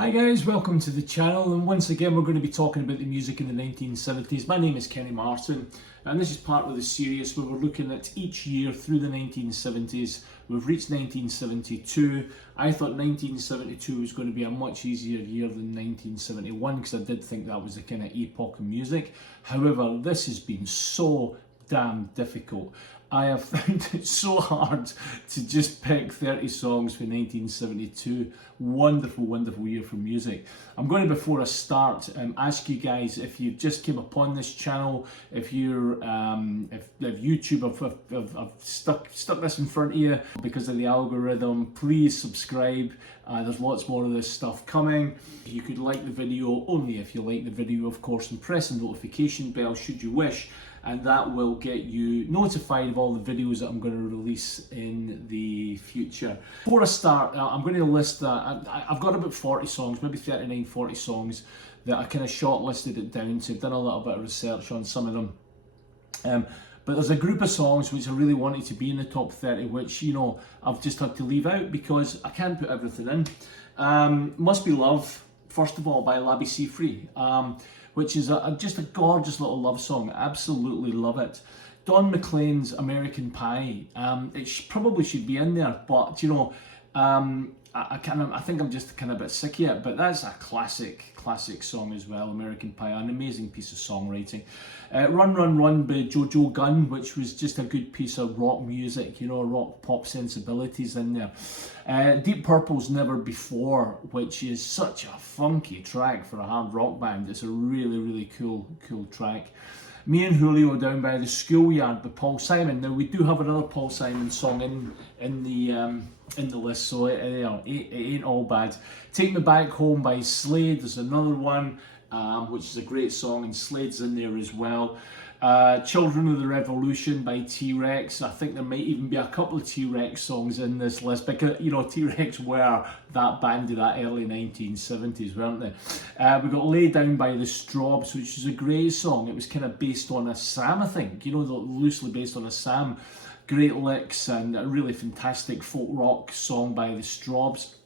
Hi guys, welcome to the channel, and once again we're going to be talking about the music in the 1970s. My name is Kenny Martin and this is part of the series where we're looking at each year through the 1970s. We've reached 1972. I thought 1972 was going to be a much easier year than 1971 because I did think that was the kind of epoch in music. However, this has been so damn difficult. I have found it so hard to just pick 30 songs for 1972. Wonderful, wonderful year for music. I'm going to, before I start, ask you guys if you just came upon this channel, if you're, if YouTube have stuck this in front of you because of the algorithm, please subscribe. There's lots more of this stuff coming. You could like the video only if you like the video, of course, and press the notification bell should you wish, and that will get you notified of all the videos that I'm going to release in the future. Before I start, I'm going to list that I've got about 40 songs, maybe 39, 40 songs that I kind of shortlisted it down to. I've done a little bit of research on some of them. But there's a group of songs which I really wanted to be in the top 30, which, you know, I've just had to leave out because I can't put everything in. Must Be Love, first of all, by Labby Seafree, which is just a gorgeous little love song. I absolutely love it. Don McLean's American Pie, it probably should be in there, but, you know, I think I'm just kind of a bit sick of it, but that's a classic song as well, American Pie, an amazing piece of songwriting. Run Run Run by Jojo Gunn, which was just a good piece of rock music, you know, rock pop sensibilities in there. Deep Purple's Never Before, which is such a funky track for a hard rock band. It's a really cool track. Me and Julio Down by the Schoolyard by Paul Simon. Now we do have another Paul Simon song in the list, so it ain't all bad. Take Me Back Home by Slade. There's another one, which is a great song, and Slade's in there as well. Children of the Revolution by T-Rex. I think there might even be a couple of T-Rex songs in this list because, you know, T-Rex were that band of that early 1970s, weren't they? We got Lay Down by the Strawbs, which is a great song. It was kind of based on a Sam, I think, you know, loosely based on a Sam. Great licks and a really fantastic folk rock song by the Strawbs.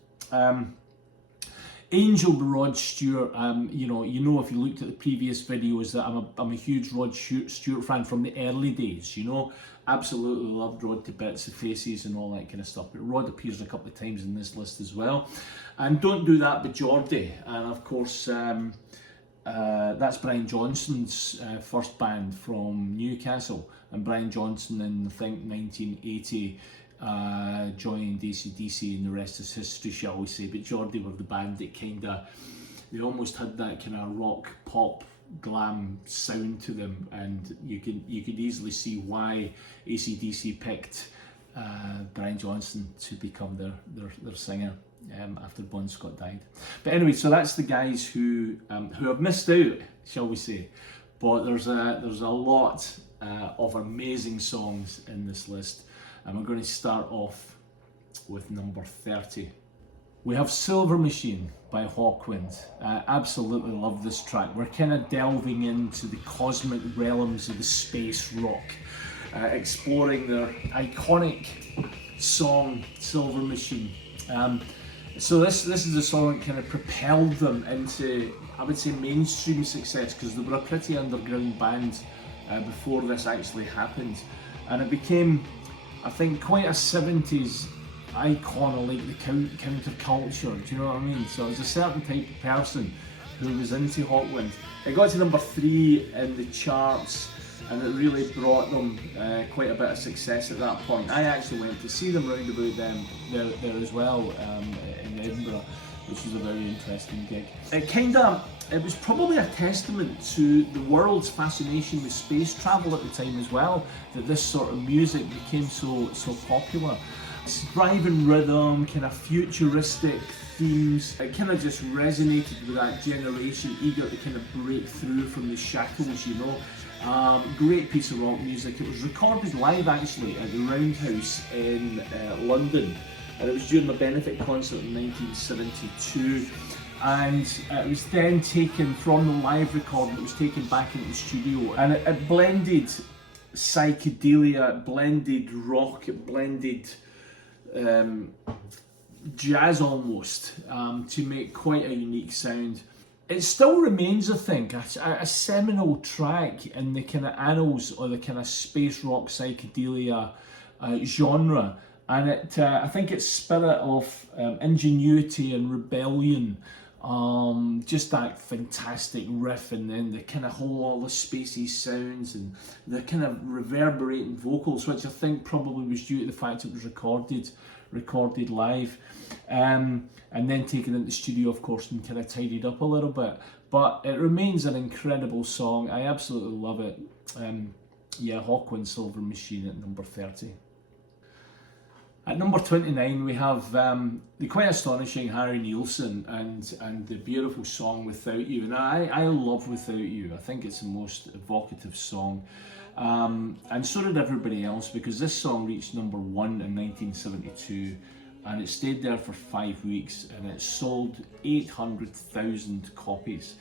Angel by Rod Stewart. You know if you looked at the previous videos that I'm a huge Rod Stewart fan from the early days. You know, absolutely loved Rod to bits, the Faces and all that kind of stuff. But Rod appears a couple of times in this list as well. And Don't Do That by Geordie, and of course that's Brian Johnson's first band from Newcastle, and Brian Johnson in, I think, 1980 joined AC/DC, and the rest is history, shall we say. But Geordie were the band that they almost had that kind of rock pop glam sound to them, and you could easily see why AC/DC picked Brian Johnson to become their singer after Bon Scott died. But anyway, so that's the guys who have missed out, shall we say. But there's a lot of amazing songs in this list, and we're going to start off with number 30. We have Silver Machine by Hawkwind. Absolutely love this track. We're kind of delving into the cosmic realms of the space rock, exploring their iconic song Silver Machine. So this is a song that kind of propelled them into, I would say, mainstream success, because they were a pretty underground band before this actually happened, and it became, I think, quite a 70s icon of like the counterculture. Do you know what I mean? So it was a certain type of person who was into Hawkwind. It got to number 3 in the charts, and it really brought them quite a bit of success at that point. I actually went to see them round about there as well in Edinburgh, which was a very interesting gig. It was probably a testament to the world's fascination with space travel at the time as well, that this sort of music became so popular. It's driving rhythm, kind of futuristic themes. It kind of just resonated with that generation eager to kind of break through from the shackles, you know. Great piece of rock music. It was recorded live actually at the Roundhouse in London, and it was during the benefit concert in 1972, and it was then taken from the live recording, it was taken back into the studio, and it blended psychedelia, it blended rock, it blended jazz almost, to make quite a unique sound. It still remains, I think, a seminal track in the kind of annals or the kind of space rock psychedelia genre, and I think its spirit of ingenuity and rebellion, just that fantastic riff, and then the kind of whole all the spacey sounds and the kind of reverberating vocals, which I think probably was due to the fact it was recorded live, and then taken into the studio, of course, and kind of tidied up a little bit. But it remains an incredible song. I absolutely love it. Yeah, Hawkwind Silver Machine at number 30. At number 29, we have the quite astonishing Harry Nilsson and the beautiful song Without You. And I love Without You. I think it's the most evocative song. And so did everybody else, because this song reached number 1 in 1972, and it stayed there for 5 weeks, and it sold 800,000 copies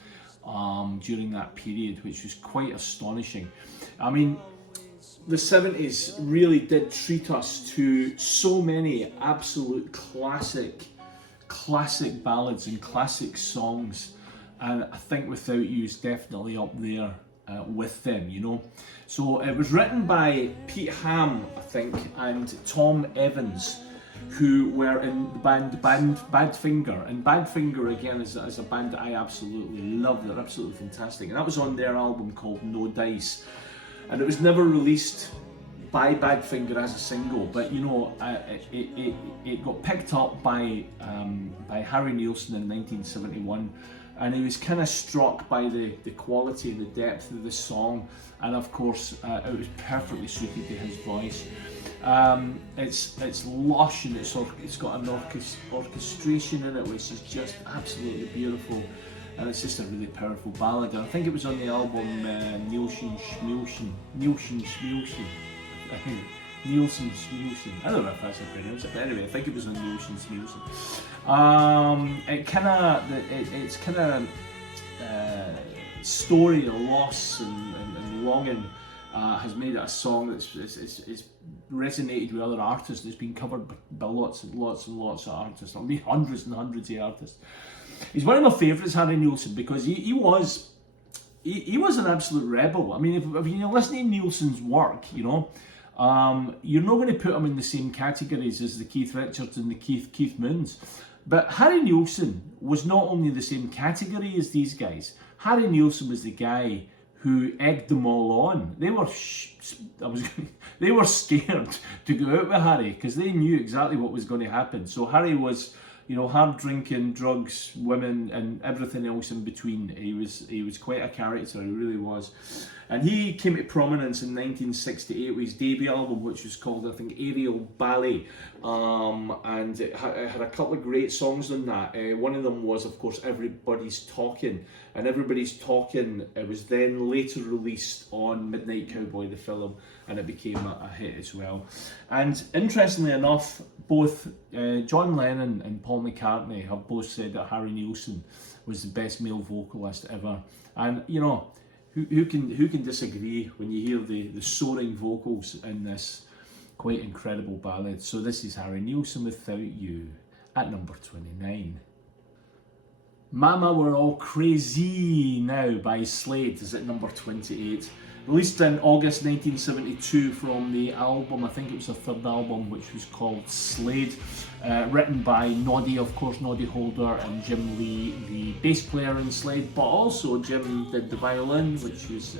during that period, which was quite astonishing. I mean, the 70s really did treat us to so many absolute classic ballads and classic songs, and I think Without You is definitely up there with them, you know. So it was written by Pete Ham, I think, and Tom Evans, who were in the band Badfinger. And Badfinger, again, is a band that I absolutely love. They're absolutely fantastic. And that was on their album called No Dice. And it was never released by Badfinger as a single, but you know, it got picked up by Harry Nilsson in 1971. And he was kind of struck by the quality and the depth of the song, and of course it was perfectly suited to his voice. It's lush, and it's got an orchestration in it which is just absolutely beautiful, and it's just a really powerful ballad. And I think it was on the album Nielsen Schmilsen. I don't know if that's how I pronounce it, but anyway, I think it was on Nielsen Schmilsen. It's kind of story of loss and longing has made it a song that's it's resonated with other artists. It's been covered by lots and lots and lots of artists. I mean, hundreds and hundreds of artists. He's one of my favourites, Harry Nilsson, because he was an absolute rebel. I mean, if you're listening to Nilsson's work, you know, you're not going to put him in the same categories as the Keith Richards and the Keith Moons. But Harry Nilsson was not only the same category as these guys. Harry Nilsson was the guy who egged them all on. They were they were scared to go out with Harry because they knew exactly what was going to happen. So Harry was, you know, hard drinking, drugs, women, and everything else in between. He was quite a character. He really was. And he came to prominence in 1968 with his debut album, which was called, I think, Aerial Ballet. And it had a couple of great songs on that. One of them was, of course, Everybody's Talking. And Everybody's Talking, it was then later released on Midnight Cowboy, the film, and it became a hit as well. And interestingly enough, both John Lennon and Paul McCartney have both said that Harry Nilsson was the best male vocalist ever. And, you know, who can disagree when you hear the soaring vocals in this quite incredible ballad? So this is Harry Nilsson, Without You, at number 29. Mama We're All Crazy Now by Slade is at number 28. Released in August 1972 from the album, I think it was the third album, which was called Slade. Written by Noddy, of course, Noddy Holder, and Jim Lee, the bass player in Slade, but also Jim did the violin, which was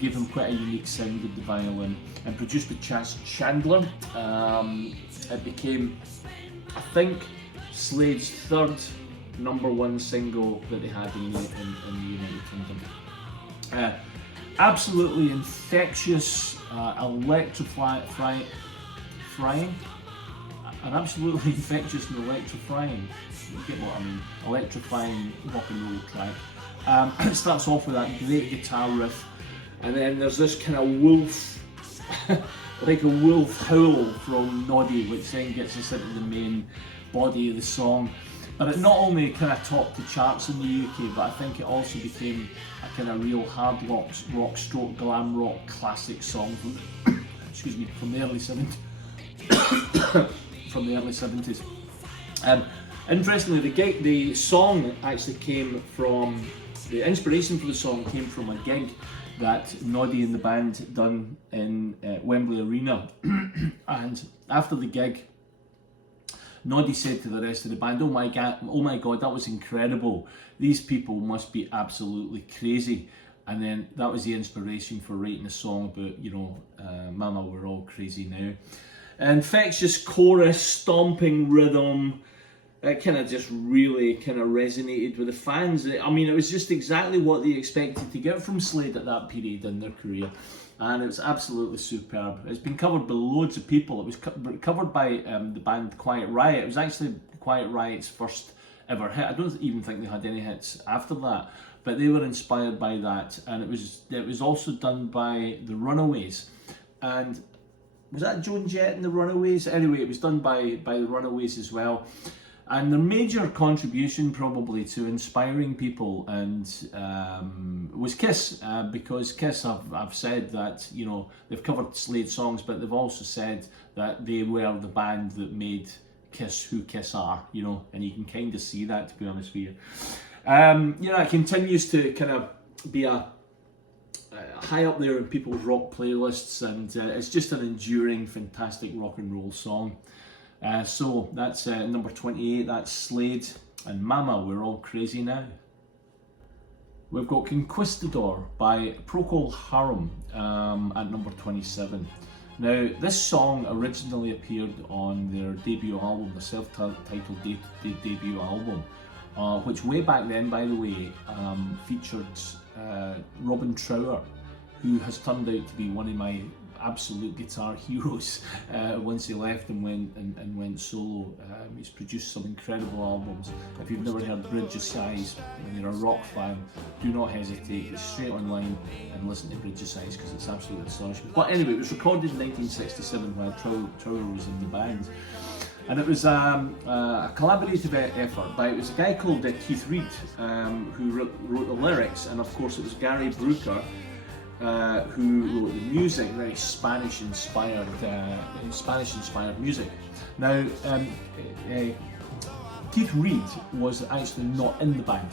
gave him quite a unique sound with the violin, and produced with Chas Chandler. It became, I think, Slade's third #1 single that they had in the United Kingdom. Absolutely infectious, electrifying, an absolutely infectious and electrifying, you get what I mean, electrifying rock and roll track. It starts off with that great guitar riff, and then there's this kind of wolf, like a wolf howl from Noddy, which then gets us into the main body of the song. But it not only kind of topped the charts in the UK, but I think it also became a kind of real hard rock stroke glam rock classic song from, excuse me, from the early 70s. From the early 70s. Um, Interestingly, the song actually came from, the inspiration for the song came from a gig that Noddy and the band done in Wembley Arena. And after the gig, Noddy said to the rest of the band, oh my god, that was incredible. These people must be absolutely crazy. And then that was the inspiration for writing a song about, you know, Mama, we're all crazy now. Infectious chorus, stomping rhythm. It kind of just really kind of resonated with the fans. I mean, it was just exactly what they expected to get from Slade at that period in their career. And it was absolutely superb. It's been covered by loads of people. It was covered by the band Quiet Riot. It was actually Quiet Riot's first ever hit. I don't even think they had any hits after that, but they were inspired by that. And it was also done by the Runaways. And was that Joan Jett and the Runaways? Anyway, it was done by the Runaways as well. And their major contribution probably to inspiring people and was Kiss, because Kiss have said that, you know, they've covered Slade songs, but they've also said that they were the band that made Kiss who Kiss are, you know, and you can kind of see that, to be honest with you. You know, it continues to kind of be a high up there in people's rock playlists, and it's just an enduring, fantastic rock and roll song. So that's number 28, that's Slade and Mama, We're All Crazy Now. We've got Conquistador by Procol Harum at number 27. Now, this song originally appeared on their debut album, the self-titled debut album, which way back then, by the way, featured Robin Trower, who has turned out to be one of my absolute guitar heroes once he left and went solo. He's produced some incredible albums. If you've never heard Bridge of Sighs and you're a rock fan, do not hesitate. It's straight online and listen to Bridge of Sighs because it's absolutely astonishing. But anyway, it was recorded in 1967 while Trower was in the band. And it was a collaborative effort by, it was a guy called Keith Reid who wrote the lyrics, and of course it was Gary Brooker who wrote the music, very Spanish-inspired music. Now, Keith Reid was actually not in the band.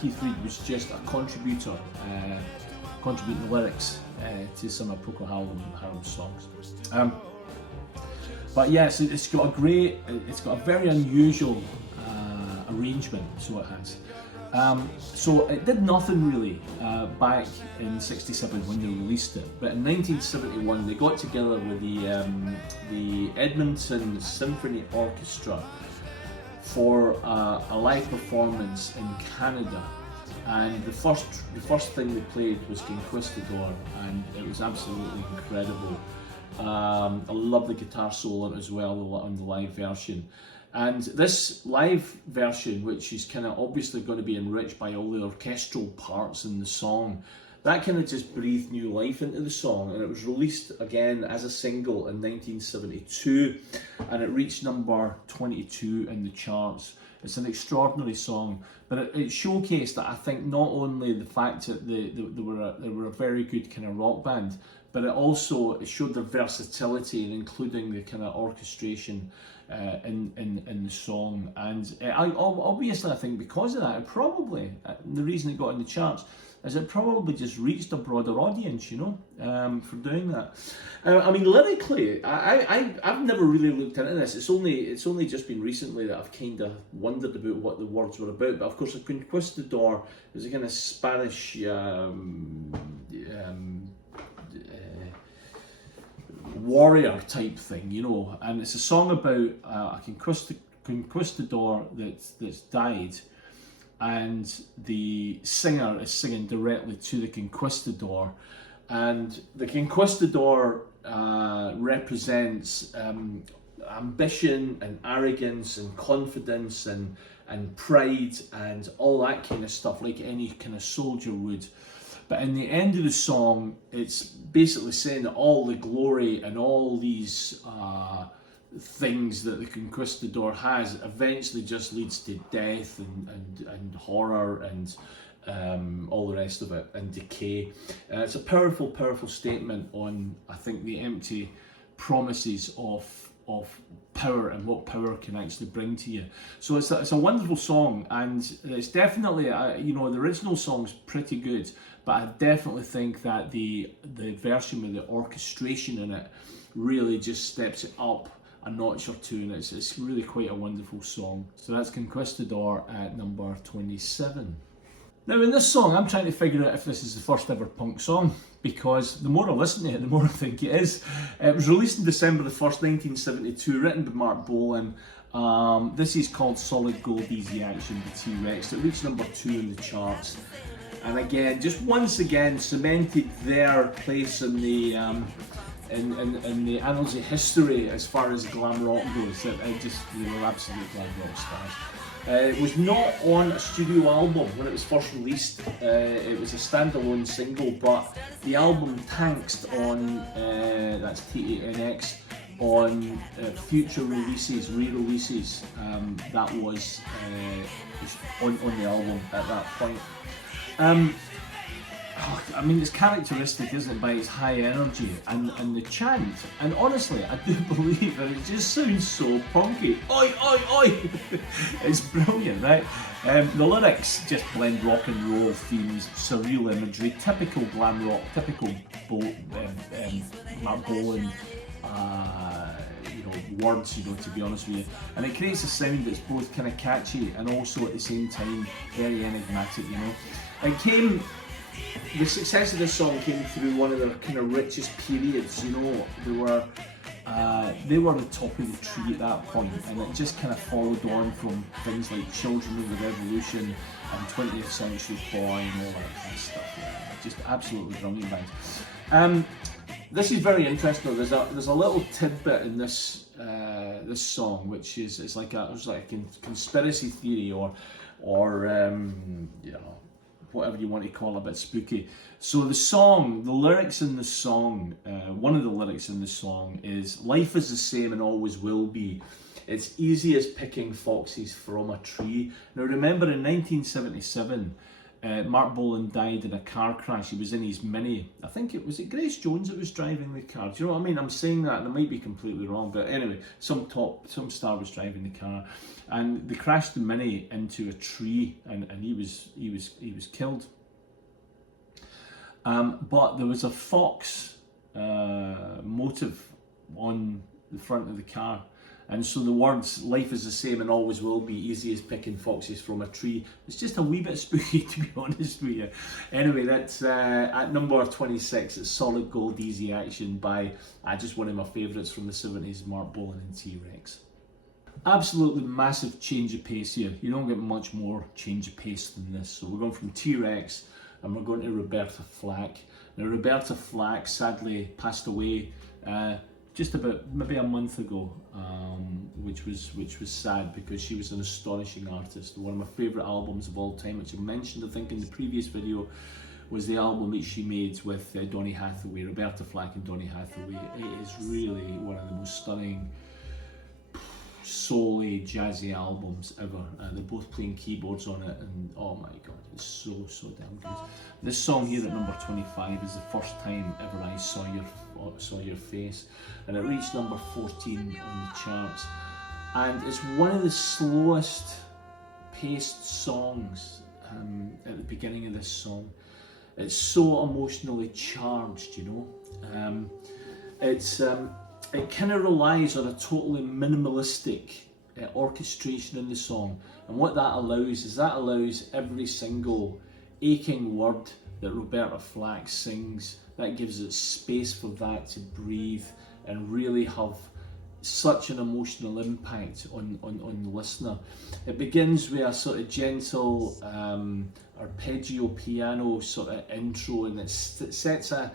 Keith Reid was just a contributor, contributing lyrics to some of Procol Harum's songs. But yes, it's got a very unusual arrangement, so it has. So it did nothing really back in '67 when they released it, but in 1971 they got together with the Edmonton Symphony Orchestra for a live performance in Canada, and the first thing they played was Conquistador, and it was absolutely incredible. I love the guitar solo on it as well on the live version. And this live version, which is kind of obviously going to be enriched by all the orchestral parts in the song, that kind of just breathed new life into the song, and it was released again as a single in 1972, and it reached number 22 in the charts. It's an extraordinary song, but it showcased that, I think, not only the fact that they were a very good kind of rock band, but it showed their versatility in including the kind of orchestration in the song. And obviously I think because of that, the reason it got in the charts is it probably just reached a broader audience, you know, for doing that. I mean, lyrically, I've never really looked into this. It's only just been recently that I've kind of wondered about what the words were about. But of course, a Conquistador is a kind of Spanish warrior type thing, you know, and it's a song about a conquistador that's died, and the singer is singing directly to the conquistador, and the conquistador represents ambition and arrogance and confidence and pride and all that kind of stuff, like any kind of soldier would. But in the end of the song, it's basically saying that all the glory and all these things that the conquistador has eventually just leads to death and horror and all the rest of it, and decay. It's a powerful statement on, I think, the empty promises of power and what power can actually bring to you. So it's a wonderful song, and it's definitely you know, the original song's pretty good, but I definitely think that the version with the orchestration in it really just steps it up a notch or two, and it's really quite a wonderful song. So that's Conquistador at number 27. Now in this song, I'm trying to figure out if this is the first ever punk song, because the more I listen to it, the more I think it is. It was released on December the 1st, 1972, written by Mark Bolan. This is called Solid Gold Easy Action by T-Rex. It reached number 2 in the charts. And again, just once again, cemented their place in the annals of history as far as glam rock goes. They were absolute glam rock stars. It was not on a studio album when it was first released. It was a standalone single, but the album tanked on, that's TANX, on future releases, re-releases. That was on the album at that point. I mean, it's characteristic, isn't it, by its high energy and the chant. And honestly, I do believe that it just sounds so punky. Oi, oi, oi! It's brilliant, right? The lyrics just blend rock and roll themes, surreal imagery, typical glam rock, typical Matt Bolan, you know, words, you know, to be honest with you. And it creates a sound that's both kind of catchy and also at the same time very enigmatic, you know. The success of this song came through one of their kind of richest periods, you know. They were the top of the tree at that point, and it just kind of followed on from things like Children of the Revolution and 20th Century Boy and all that kind of stuff. Yeah. Just absolutely brilliant band. This is very interesting. There's a little tidbit in this this song, which is like a conspiracy theory or you know, whatever you want to call it, a bit spooky. So the lyrics in the song, one of the lyrics in the song is, "Life is the same and always will be. It's easy as picking foxes from a tree." Now remember, in 1977, Mark Bolan died in a car crash. He was in his Mini. I think it was Grace Jones that was driving the car. Do you know what I mean? I'm saying that and I might be completely wrong, but anyway, some star was driving the car, and they crashed the Mini into a tree, and he was killed. But there was a fox motive on the front of the car. And so the words, "life is the same and always will be, easy as picking foxes from a tree," it's just a wee bit spooky, to be honest with you. Anyway, that's at number 26, it's Solid Gold Easy Action by just one of my favourites from the 70s, Mark Bolan and T-Rex. Absolutely massive change of pace here. You don't get much more change of pace than this. So we're going from T-Rex and we're going to Roberta Flack. Now Roberta Flack sadly passed away just about maybe a month ago, which was sad because she was an astonishing artist. One of my favourite albums of all time, which I mentioned I think in the previous video, was the album that she made with Donny Hathaway, Roberta Flack and Donny Hathaway. It is really one of the most stunning soul-y, jazzy albums ever. They're both playing keyboards on it, and oh my god, it's so damn good. This song here at number 25 is the first time ever I saw your face, and it reached number 14 on the charts. And it's one of the slowest paced songs at the beginning of this song. It's so emotionally charged, you know. It kind of relies on a totally minimalistic orchestration in the song, and what that allows every single aching word that Roberta Flack sings, that gives it space for that to breathe and really have such an emotional impact on the listener. It begins with a sort of gentle arpeggio piano sort of intro, and it sets a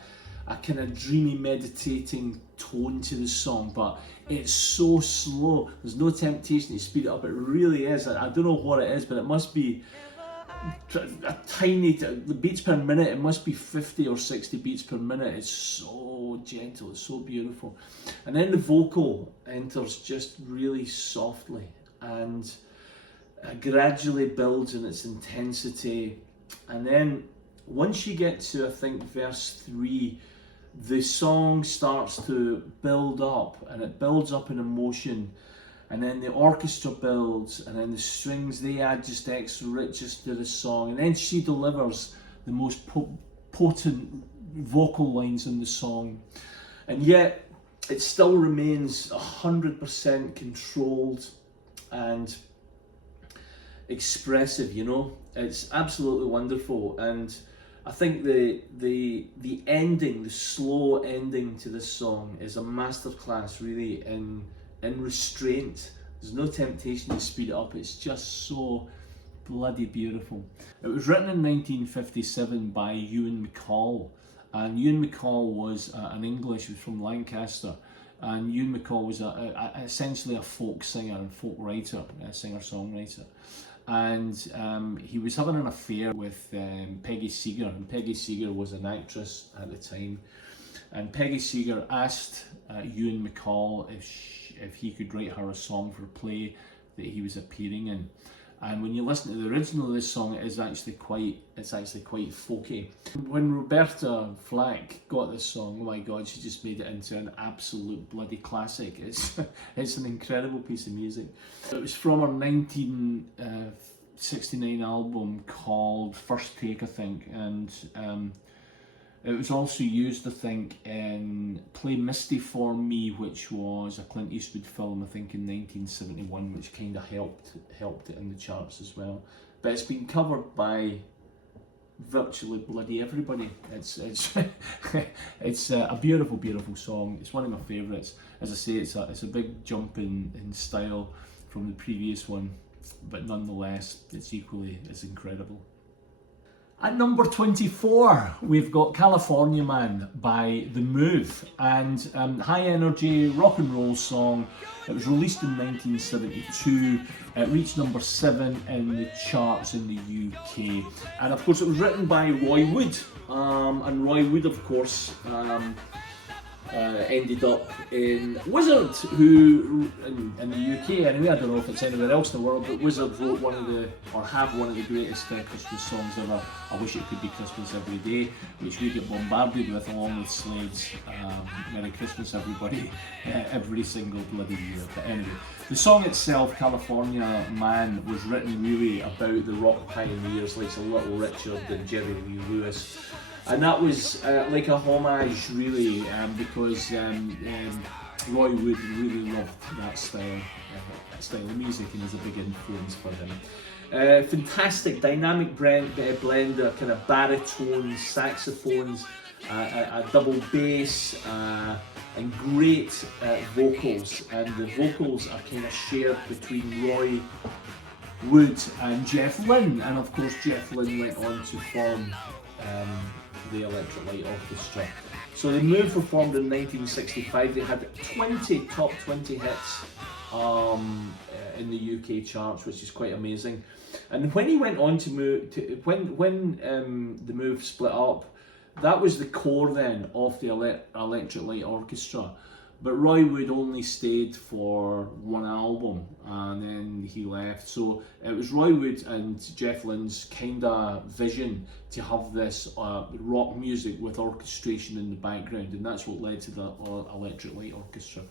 kind of dreamy, meditating tone to the song, but it's so slow. There's no temptation to speed it up. It really is. I don't know what it is, but it must be a tiny, the beats per minute, it must be 50 or 60 beats per minute. It's so gentle, it's so beautiful. And then the vocal enters just really softly and gradually builds in its intensity. And then once you get to, I think, verse 3, the song starts to build up, and it builds up in emotion, and then the orchestra builds, and then the strings, they add just extra richness to the song, and then she delivers the most potent vocal lines in the song, and yet it still remains 100% controlled and expressive, you know. It's absolutely wonderful, and I think the ending, the slow ending to this song is a masterclass really in restraint. There's no temptation to speed it up, it's just so bloody beautiful. It was written in 1957 by Ewan MacColl, and Ewan MacColl was an English, he was from Lancaster, and Ewan MacColl was essentially a folk singer and folk writer, a singer-songwriter. And he was having an affair with Peggy Seeger, and Peggy Seeger was an actress at the time, and Peggy Seeger asked Ewan MacColl if he could write her a song for a play that he was appearing in. And when you listen to the original of this song, it's actually quite folky. When Roberta Flack got this song, oh my god, she just made it into an absolute bloody classic. It's an incredible piece of music. It was from her 1969 album called First Take, I think, and it was also used, I think, in Play Misty for Me, which was a Clint Eastwood film, I think, in 1971, which kind of helped it in the charts as well. But it's been covered by virtually bloody everybody. It's a beautiful, beautiful song. It's one of my favourites. As I say, it's a big jump in style from the previous one, but nonetheless, it's equally as incredible. At number 24, we've got California Man by The Move, and high energy rock and roll song. It was released in 1972. It reached number 7 in the charts in the UK, and of course it was written by Roy Wood, and Roy Wood, of course, ended up in Wizzard, who in the UK anyway, I don't know if it's anywhere else in the world, but Wizzard wrote one of the greatest Christmas songs ever, I Wish It Could Be Christmas Every Day, which we get bombarded with along with Slade's Merry Christmas Everybody every single bloody year. But anyway, the song itself, California Man, was written really about the rock pioneers like Little Richard and Jerry Lee Lewis. And that was like a homage, really, because Roy Wood really loved that style of music and is a big influence for him. Fantastic dynamic blend of kind of baritone saxophones, a double bass, and great vocals. And the vocals are kind of shared between Roy Wood and Jeff Lynne, and of course Jeff Lynne went on to form the Electric Light Orchestra. So The Move were formed in 1965. They had 20 top 20 hits in the UK charts, which is quite amazing. And when he went on to move, when The Move split up, that was the core then of the Electric Light Orchestra. But Roy Wood only stayed for one album and then he left. So it was Roy Wood and Jeff Lynne's kind of vision to have this rock music with orchestration in the background, and that's what led to the Electric Light Orchestra.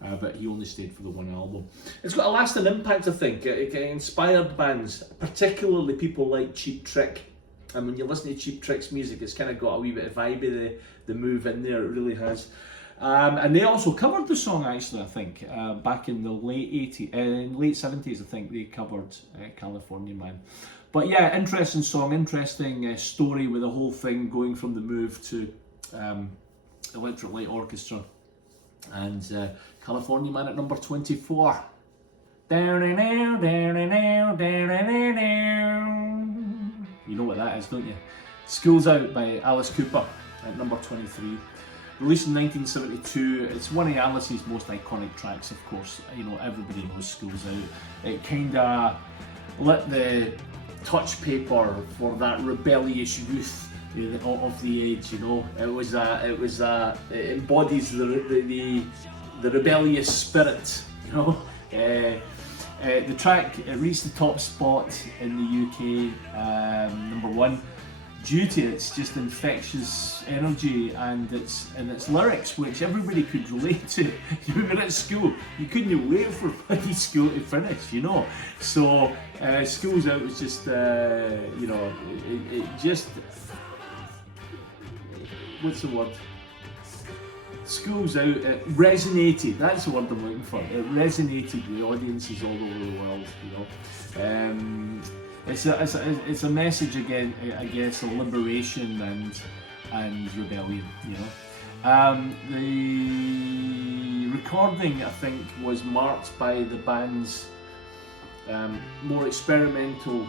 But he only stayed for the one album. It's got a lasting impact, I think. It inspired bands, particularly people like Cheap Trick. And when you listen to Cheap Trick's music, it's kind of got a wee bit of vibe of the Move in there. It really has. And they also covered the song, actually, I think, back in the late 70s, I think they covered California Man. But yeah, interesting song, interesting story with the whole thing going from The Move to Electric Light Orchestra. And California Man at number 24. You know what that is, don't you? School's Out by Alice Cooper at number 23. Released in 1972, it's one of Alice's most iconic tracks, of course. You know, everybody knows School's Out. It kinda lit the touch paper for that rebellious youth of the age, you know. It embodies the rebellious spirit, you know. The track, it reached the top spot in the UK, number 1. due to its just infectious energy and its lyrics, which everybody could relate to. You were at school, you couldn't wait for bloody school to finish, you know. So School's Out was just, you know, it just, what's the word? School's Out, it resonated, that's the word I'm looking for. It resonated with audiences all over the world, you know. It's a message again, I guess, of liberation and rebellion, you know. The recording, I think, was marked by the band's more experimental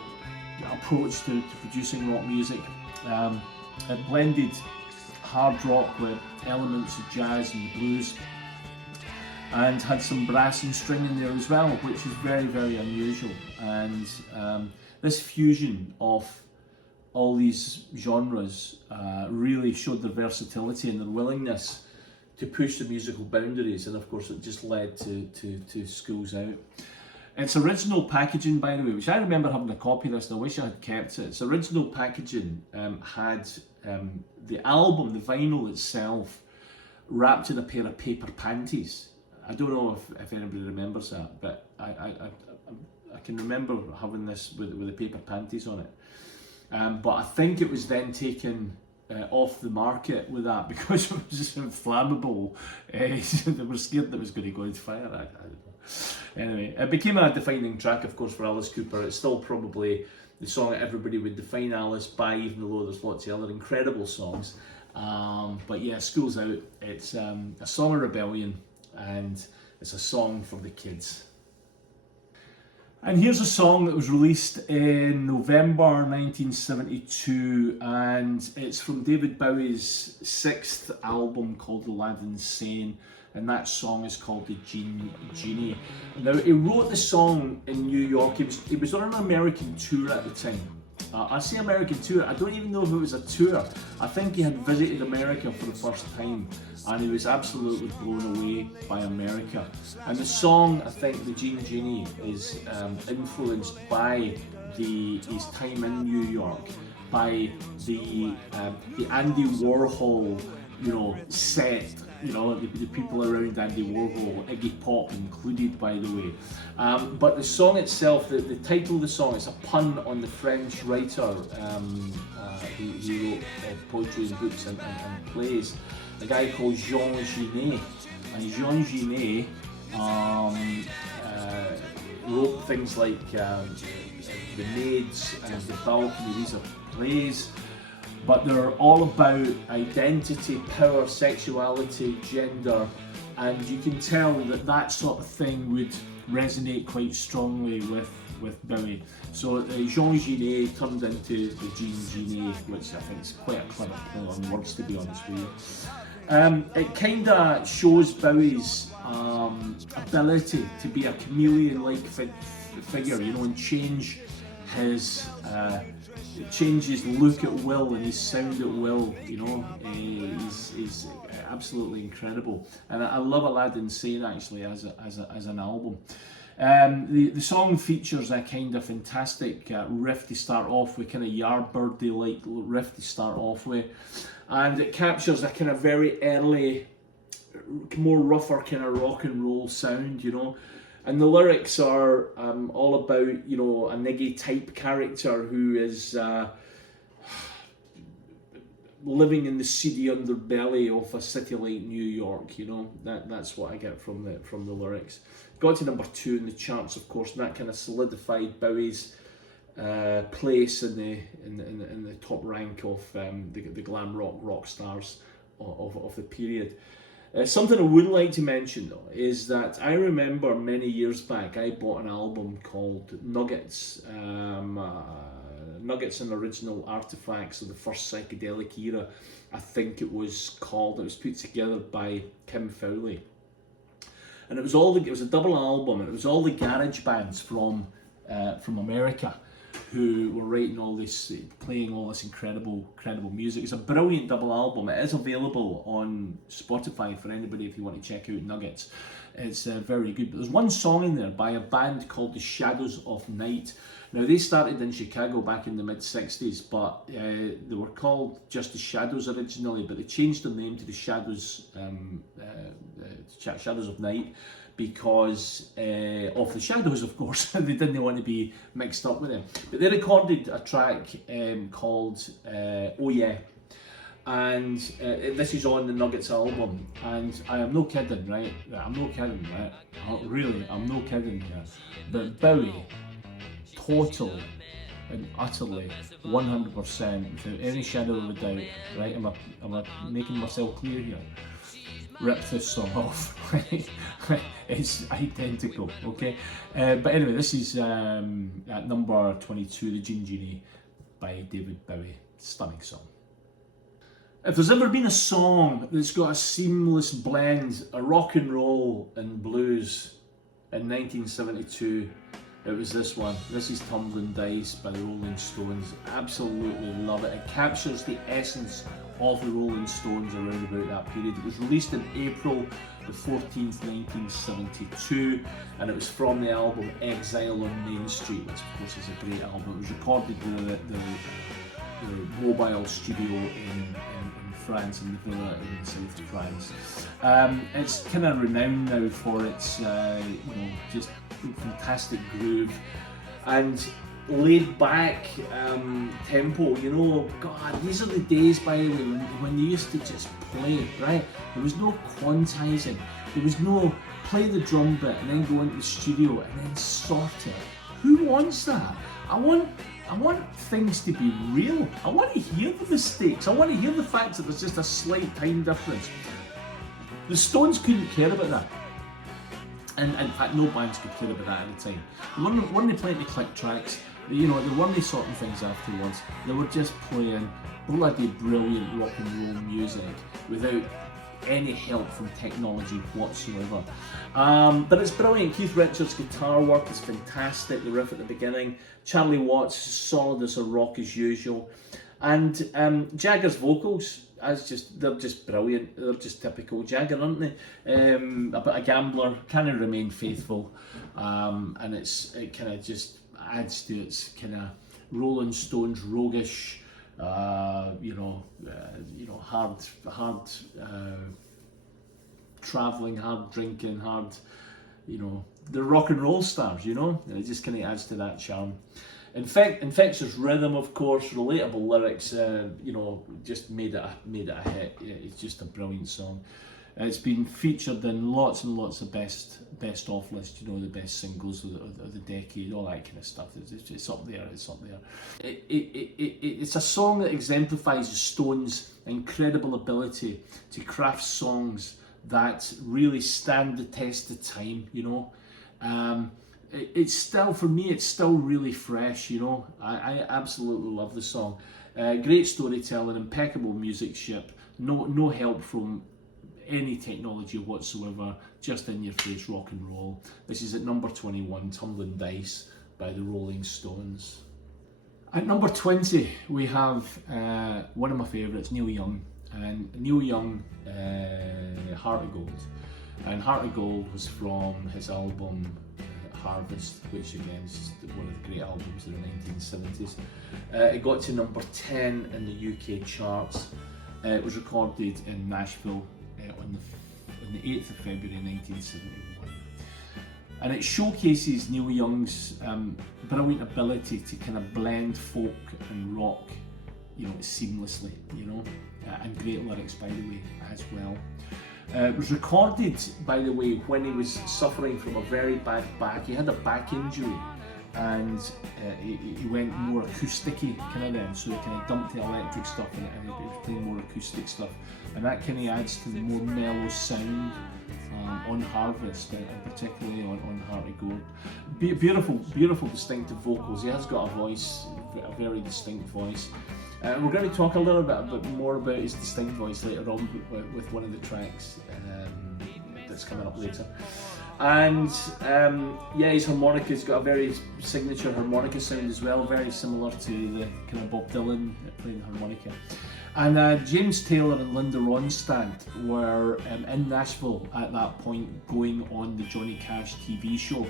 approach to producing rock music. It blended hard rock with elements of jazz and blues, and had some brass and string in there as well, which is very, very unusual. And this fusion of all these genres really showed their versatility and their willingness to push the musical boundaries, and of course it just led to School's Out. Its original packaging, by the way, which I remember having a copy of this and I wish I had kept it, its original packaging had the album, the vinyl itself, wrapped in a pair of paper panties. I don't know if anybody remembers that, but I can remember having this with the paper panties on it. But I think it was then taken off the market with that because it was flammable. They were scared that it was going to go into fire. I don't know. Anyway, it became a defining track, of course, for Alice Cooper. It's still probably the song that everybody would define Alice by, even though there's lots of other incredible songs. But yeah, School's Out. It's a song of rebellion, and it's a song for the kids. And here's a song that was released in November 1972, and it's from David Bowie's 6th album called Aladdin Sane, and that song is called The Genie. Now, he wrote the song in New York. He was on an American tour at the time. I say American tour, I don't even know if it was a tour. I think he had visited America for the first time, and he was absolutely blown away by America. And the song, I think, The Genie, is influenced by his time in New York, by the Andy Warhol, you know, set. You know, the people around Andy Warhol, Iggy Pop included, by the way. But the song itself, the title of the song, is a pun on the French writer who wrote poetry and books and plays, a guy called Jean Genet. And Jean Genet wrote things like The Maids and The Balcony. These are plays, but they're all about identity, power, sexuality, gender, and you can tell that sort of thing would resonate quite strongly with Bowie. So Jean Genet turned into the Genie, which I think is quite a clever play on words, to be honest with you. It kind of shows Bowie's ability to be a chameleon-like figure, you know, and change his look at will and his sound at will, you know. He's absolutely incredible, and I love Aladdin Sane actually as an album. The song features a kind of fantastic riff to start off with, kind of Yardbirdy like riff to start off with, and it captures a kind of very early, more rougher kind of rock and roll sound, you know. And the lyrics are all about, you know, a Niggy type character who is living in the seedy underbelly of a city like New York, you know. That's what I get from the lyrics. Got to number 2 in the charts, of course, and that kind of solidified Bowie's place in the top rank of the glam rock stars of the period. Something I would like to mention though is that I remember many years back I bought an album called Nuggets. Nuggets and Original Artifacts of the First Psychedelic Era, I think it was called. It was put together by Kim Fowley, and it was a double album, and it was all the garage bands from America who were writing all this, playing all this incredible music. It's a brilliant double album. It is available on Spotify for anybody if you want to check out Nuggets. It's very good. But there's one song in there by a band called The Shadows of Night, Now they started in Chicago back in the mid-60s, but they were called just the Shadows originally, but they changed their name to the Shadows of Night because of the Shadows, of course. They didn't want to be mixed up with them. But they recorded a track called Oh Yeah, and this is on the Nuggets album, and I am no kidding, right? I'm no kidding, right? Really, I'm no kidding here. But Bowie, totally and utterly, 100%, without any shadow of a doubt, right? Am I making myself clear here? Rip this song off, right? It's identical, okay? But anyway, this is at number 22, The Gin Genie by David Bowie. Stunning song. If there's ever been a song that's got a seamless blend of rock and roll and blues in 1972, it was this one. This is Tumbling Dice by the Rolling Stones. Absolutely love it. It captures the essence of the Rolling Stones around about that period. It was released in April the 14th, 1972, and it was from the album Exile on Main Street, which of course is a great album. It was recorded with the mobile studio in France, in the villa in the south of France. It's kind of renowned now for its just fantastic groove and laid back tempo. God, these are the days, by the way, when they used to just play, right? There was no quantizing, there was no play the drum bit and then go into the studio and then sort it. Who wants that? I want things to be real. I want to hear the mistakes. I want to hear the fact that there's just a slight time difference. The Stones couldn't care about that. And in fact, no bands could care about that at the time. They weren't playing the click tracks. They weren't sorting things afterwards. They were just playing bloody brilliant rock and roll music without any help from technology whatsoever. But it's brilliant. Keith Richards' guitar work is fantastic. The riff at the beginning. Charlie Watts, solid as a rock as usual. And Jagger's vocals, they're just brilliant. They're just typical Jagger, aren't they? About a gambler, kind of remain faithful, and it kind of just adds to its kind of Rolling Stones roguish, hard traveling, hard drinking, hard, the rock and roll stars, and it just kind of adds to that charm. Infectious rhythm, of course, relatable lyrics, just made it a hit. Yeah, it's just a brilliant song. It's been featured in lots and lots of best of lists, the best singles of the decade, all that kind of stuff. It's up there. It's up there. It's a song that exemplifies the Stones' incredible ability to craft songs that really stand the test of time. It's still, for me, it's still really fresh. I absolutely love the song. Great storytelling, impeccable musicship. No help from any technology whatsoever, just in your face rock and roll. This is at number 21, Tumbling Dice by the Rolling Stones. At number 20, we have one of my favourites, Neil Young. And Neil Young, Heart of Gold. And Heart of Gold was from his album Harvest, which again is one of the great albums of the 1970s. It got to number 10 in the UK charts. It was recorded in Nashville on the 8th of February 1971. And it showcases Neil Young's brilliant ability to kind of blend folk and rock, seamlessly, and great lyrics, by the way, as well. It was recorded, by the way, when he was suffering from a very bad back. He had a back injury, and he went more acoustic-y kind of then, so he kind of dumped the electric stuff in it, and he was playing more acoustic stuff, and that kind of adds to the more mellow sound on Harvest, and particularly on Heart of Gold. Beautiful distinctive vocals. He has got a voice, a very distinct voice. We're going to talk a little bit more about his distinct voice later on with one of the tracks that's coming up later. And his harmonica's got a very signature harmonica sound as well, very similar to the kind of Bob Dylan playing the harmonica. And James Taylor and Linda Ronstadt were in Nashville at that point, going on the Johnny Cash TV show.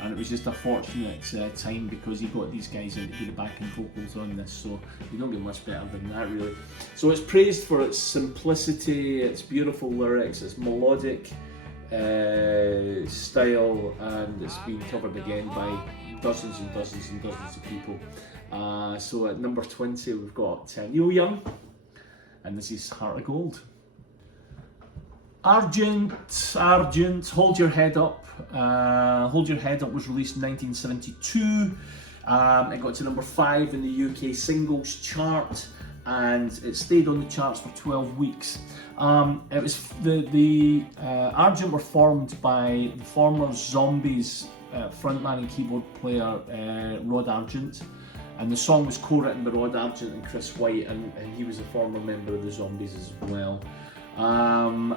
and it was just a fortunate time because he got these guys in to do the backing vocals on this, so you don't get much better than that really. So it's praised for its simplicity, its beautiful lyrics, its melodic style, and it's been covered again by dozens and dozens and dozens of people. So at number 20 we've got Neil Young, and this is Heart of Gold. Argent, Argent, Hold Your Head Up. Hold Your Head Up was released in 1972. It got to number 5 in the UK singles chart, and it stayed on the charts for 12 weeks. It was the Argent were formed by the former Zombies frontman and keyboard player Rod Argent, and the song was co-written by Rod Argent and Chris White, and he was a former member of the Zombies as well.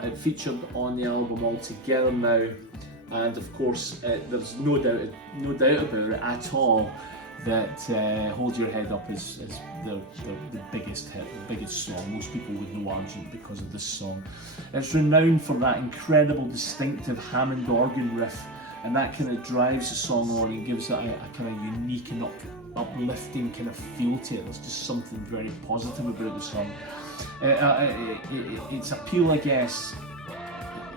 It featured on the album Altogether Now, and of course there's no doubt about it at all that Hold Your Head Up is the biggest hit, the biggest song. Most people would know Argent because of this song. It's renowned for that incredible distinctive Hammond organ riff, and that kind of drives the song on and gives it a kind of unique and uplifting kind of feel to it. There's just something very positive about the song. Its appeal, I guess,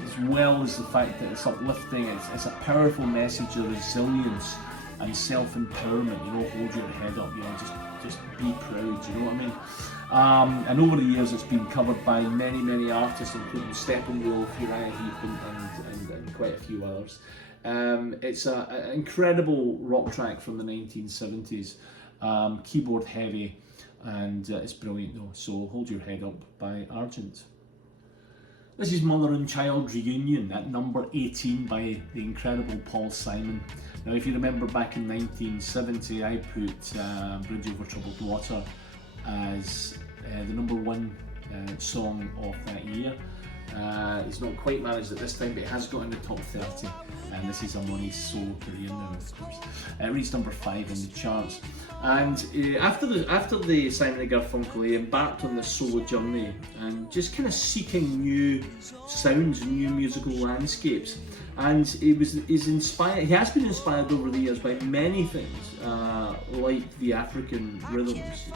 as well as the fact that it's uplifting, it's a powerful message of resilience and self-empowerment. You know, hold your head up, you know, just be proud, you know what I mean? And over the years it's been covered by many artists, including Steppenwolf, Uriah Heep, and quite a few others. It's an incredible rock track from the 1970s, keyboard heavy, and it's brilliant though. So Hold Your Head Up by Argent. This is Mother and Child Reunion at number 18 by the incredible Paul Simon. Now if you remember back in 1970 I put Bridge Over Troubled Water as the number 1 song of that year. It's not quite managed at this time, but it has got in the top 30, and this is among his solo career now, of course. It reached number 5 in the charts, and after the Simon and Garfunkel, he embarked on this solo journey and just kind of seeking new sounds and new musical landscapes. And he has been inspired over the years by many things, like the African rhythms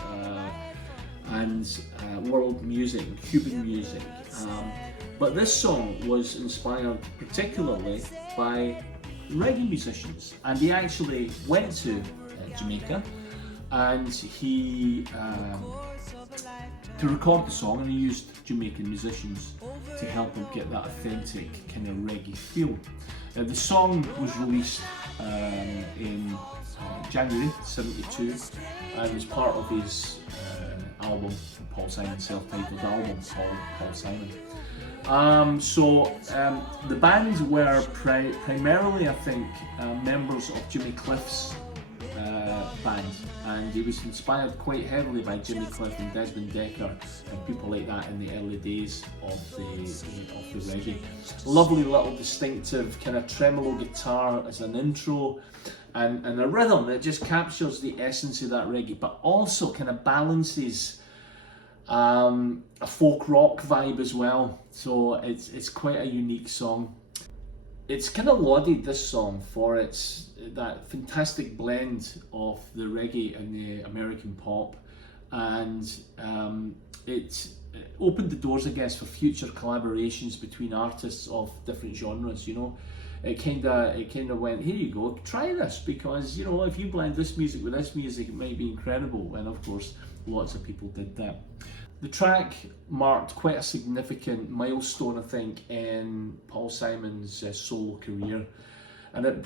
and world music, Cuban music. But this song was inspired particularly by reggae musicians, and he actually went to Jamaica, and he to record the song, and he used Jamaican musicians to help him get that authentic kind of reggae feel. The song was released in January '72, and was part of his album, Paul Simon's self-titled album called Paul Simon. The band were primarily, I think, members of Jimmy Cliff's band, and he was inspired quite heavily by Jimmy Cliff and Desmond Decker and people like that in the early days of the reggae. Lovely little distinctive kind of tremolo guitar as an intro, and a rhythm that just captures the essence of that reggae, but also kind of balances a folk rock vibe as well. So it's quite a unique song. It's kind of lauded, this song, for that fantastic blend of the reggae and the American pop, and it opened the doors, I guess, for future collaborations between artists of different genres. You know, it kind of went, here you go, try this, because you know, if you blend this music with this music, it might be incredible. And of course, lots of people did that. The track marked quite a significant milestone, I think, in Paul Simon's solo career, and it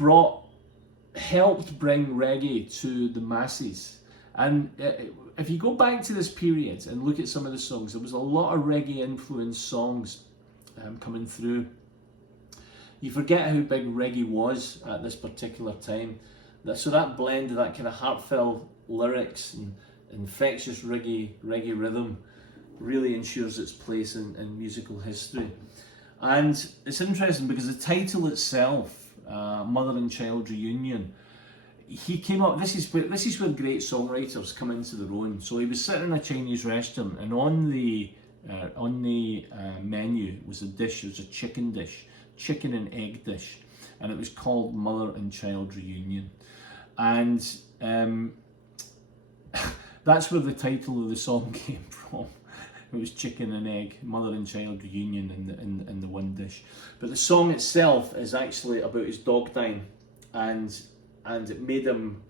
helped bring reggae to the masses. And if you go back to this period and look at some of the songs, there was a lot of reggae influenced songs coming through. You forget how big reggae was at this particular time. So that blend of that kind of heartfelt lyrics and infectious reggae rhythm really ensures its place in musical history. And it's interesting because the title itself, Mother and Child Reunion, he came up, this is where great songwriters come into their own. So he was sitting in a Chinese restaurant, and on the menu was a dish. It was a chicken and egg dish, and it was called Mother and Child Reunion. And that's where the title of the song came from. It was chicken and egg, mother and child reunion in the one dish. But the song itself is actually about his dog dying, and it made him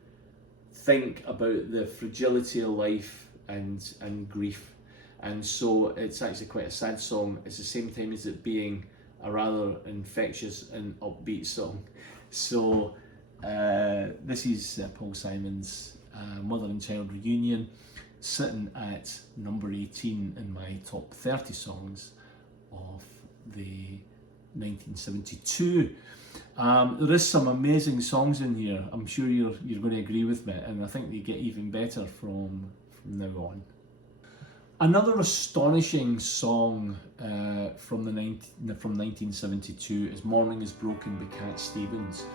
think about the fragility of life and grief. And so it's actually quite a sad song at the same time as it being a rather infectious and upbeat song. So this is Paul Simon's Mother and Child Reunion, sitting at number 18 in my top 30 songs of the 1972. There is some amazing songs in here. I'm sure you're going to agree with me, and I think they get even better from now on. Another astonishing song from 1972 is "Morning Is Broken" by Cat Stevens.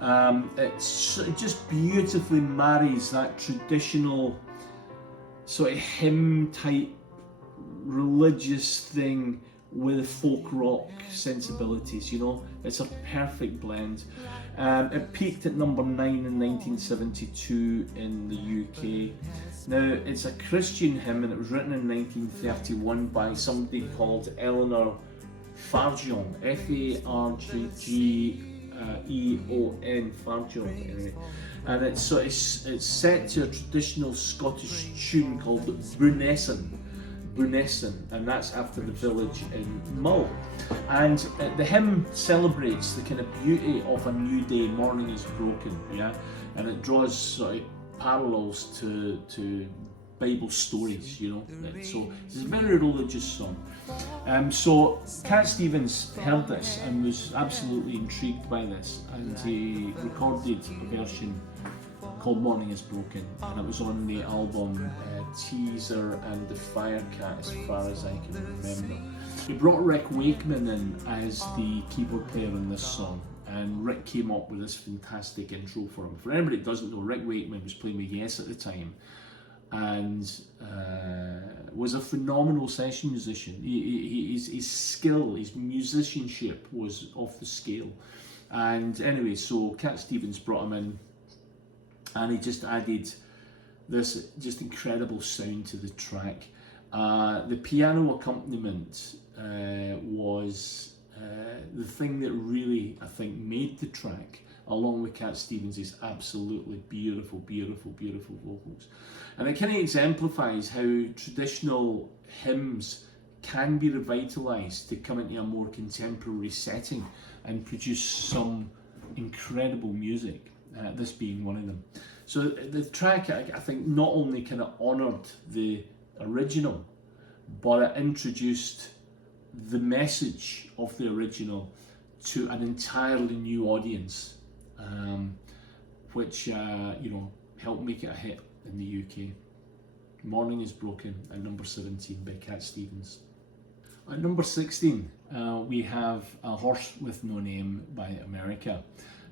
It just beautifully marries that traditional sort of hymn type religious thing with folk rock sensibilities, you know. It's a perfect blend. It peaked at number 9 in 1972 in the UK. Now, it's a Christian hymn, and it was written in 1931 by somebody called Eleanor Farjeon, F-A-R-G-E-O-N, Farjeon, anyway. And it's set to a traditional Scottish tune called Bunessan, and that's after the village in Mull. And the hymn celebrates the kind of beauty of a new day. Morning is broken, yeah, and it draws sort of parallels to Bible stories, you know. So it's a very religious song. So Cat Stevens heard this and was absolutely intrigued by this, and he recorded a version called Morning is Broken, and it was on the album Teaser and the Firecat, as far as I can remember. He brought Rick Wakeman in as the keyboard player in this song, and Rick came up with this fantastic intro for him. For anybody that doesn't know, Rick Wakeman was playing with Yes at the time, and was a phenomenal session musician. His skill, his musicianship was off the scale. And anyway, so Cat Stevens brought him in, and he just added this just incredible sound to the track. The piano accompaniment was the thing that really, I think, made the track, along with Cat Stevens' absolutely beautiful, beautiful, beautiful vocals. And it kind of exemplifies how traditional hymns can be revitalised to come into a more contemporary setting and produce some incredible music, this being one of them. So the track, I think, not only kind of honoured the original, but it introduced the message of the original to an entirely new audience, which helped make it a hit in the UK. Morning is Broken at number 17 by Cat Stevens. At number 16, we have A Horse with No Name by America.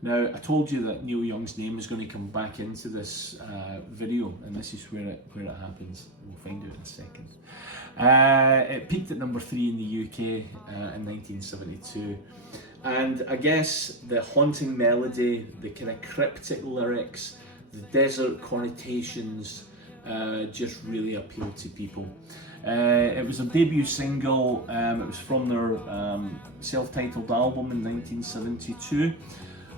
Now, I told you that Neil Young's name is going to come back into this video, and this is where it happens. We'll find out in a second. It peaked at number 3 in the UK in 1972. And I guess the haunting melody, the kind of cryptic lyrics, the desert connotations just really appealed to people. It was a debut single. It was from their self-titled album in 1972,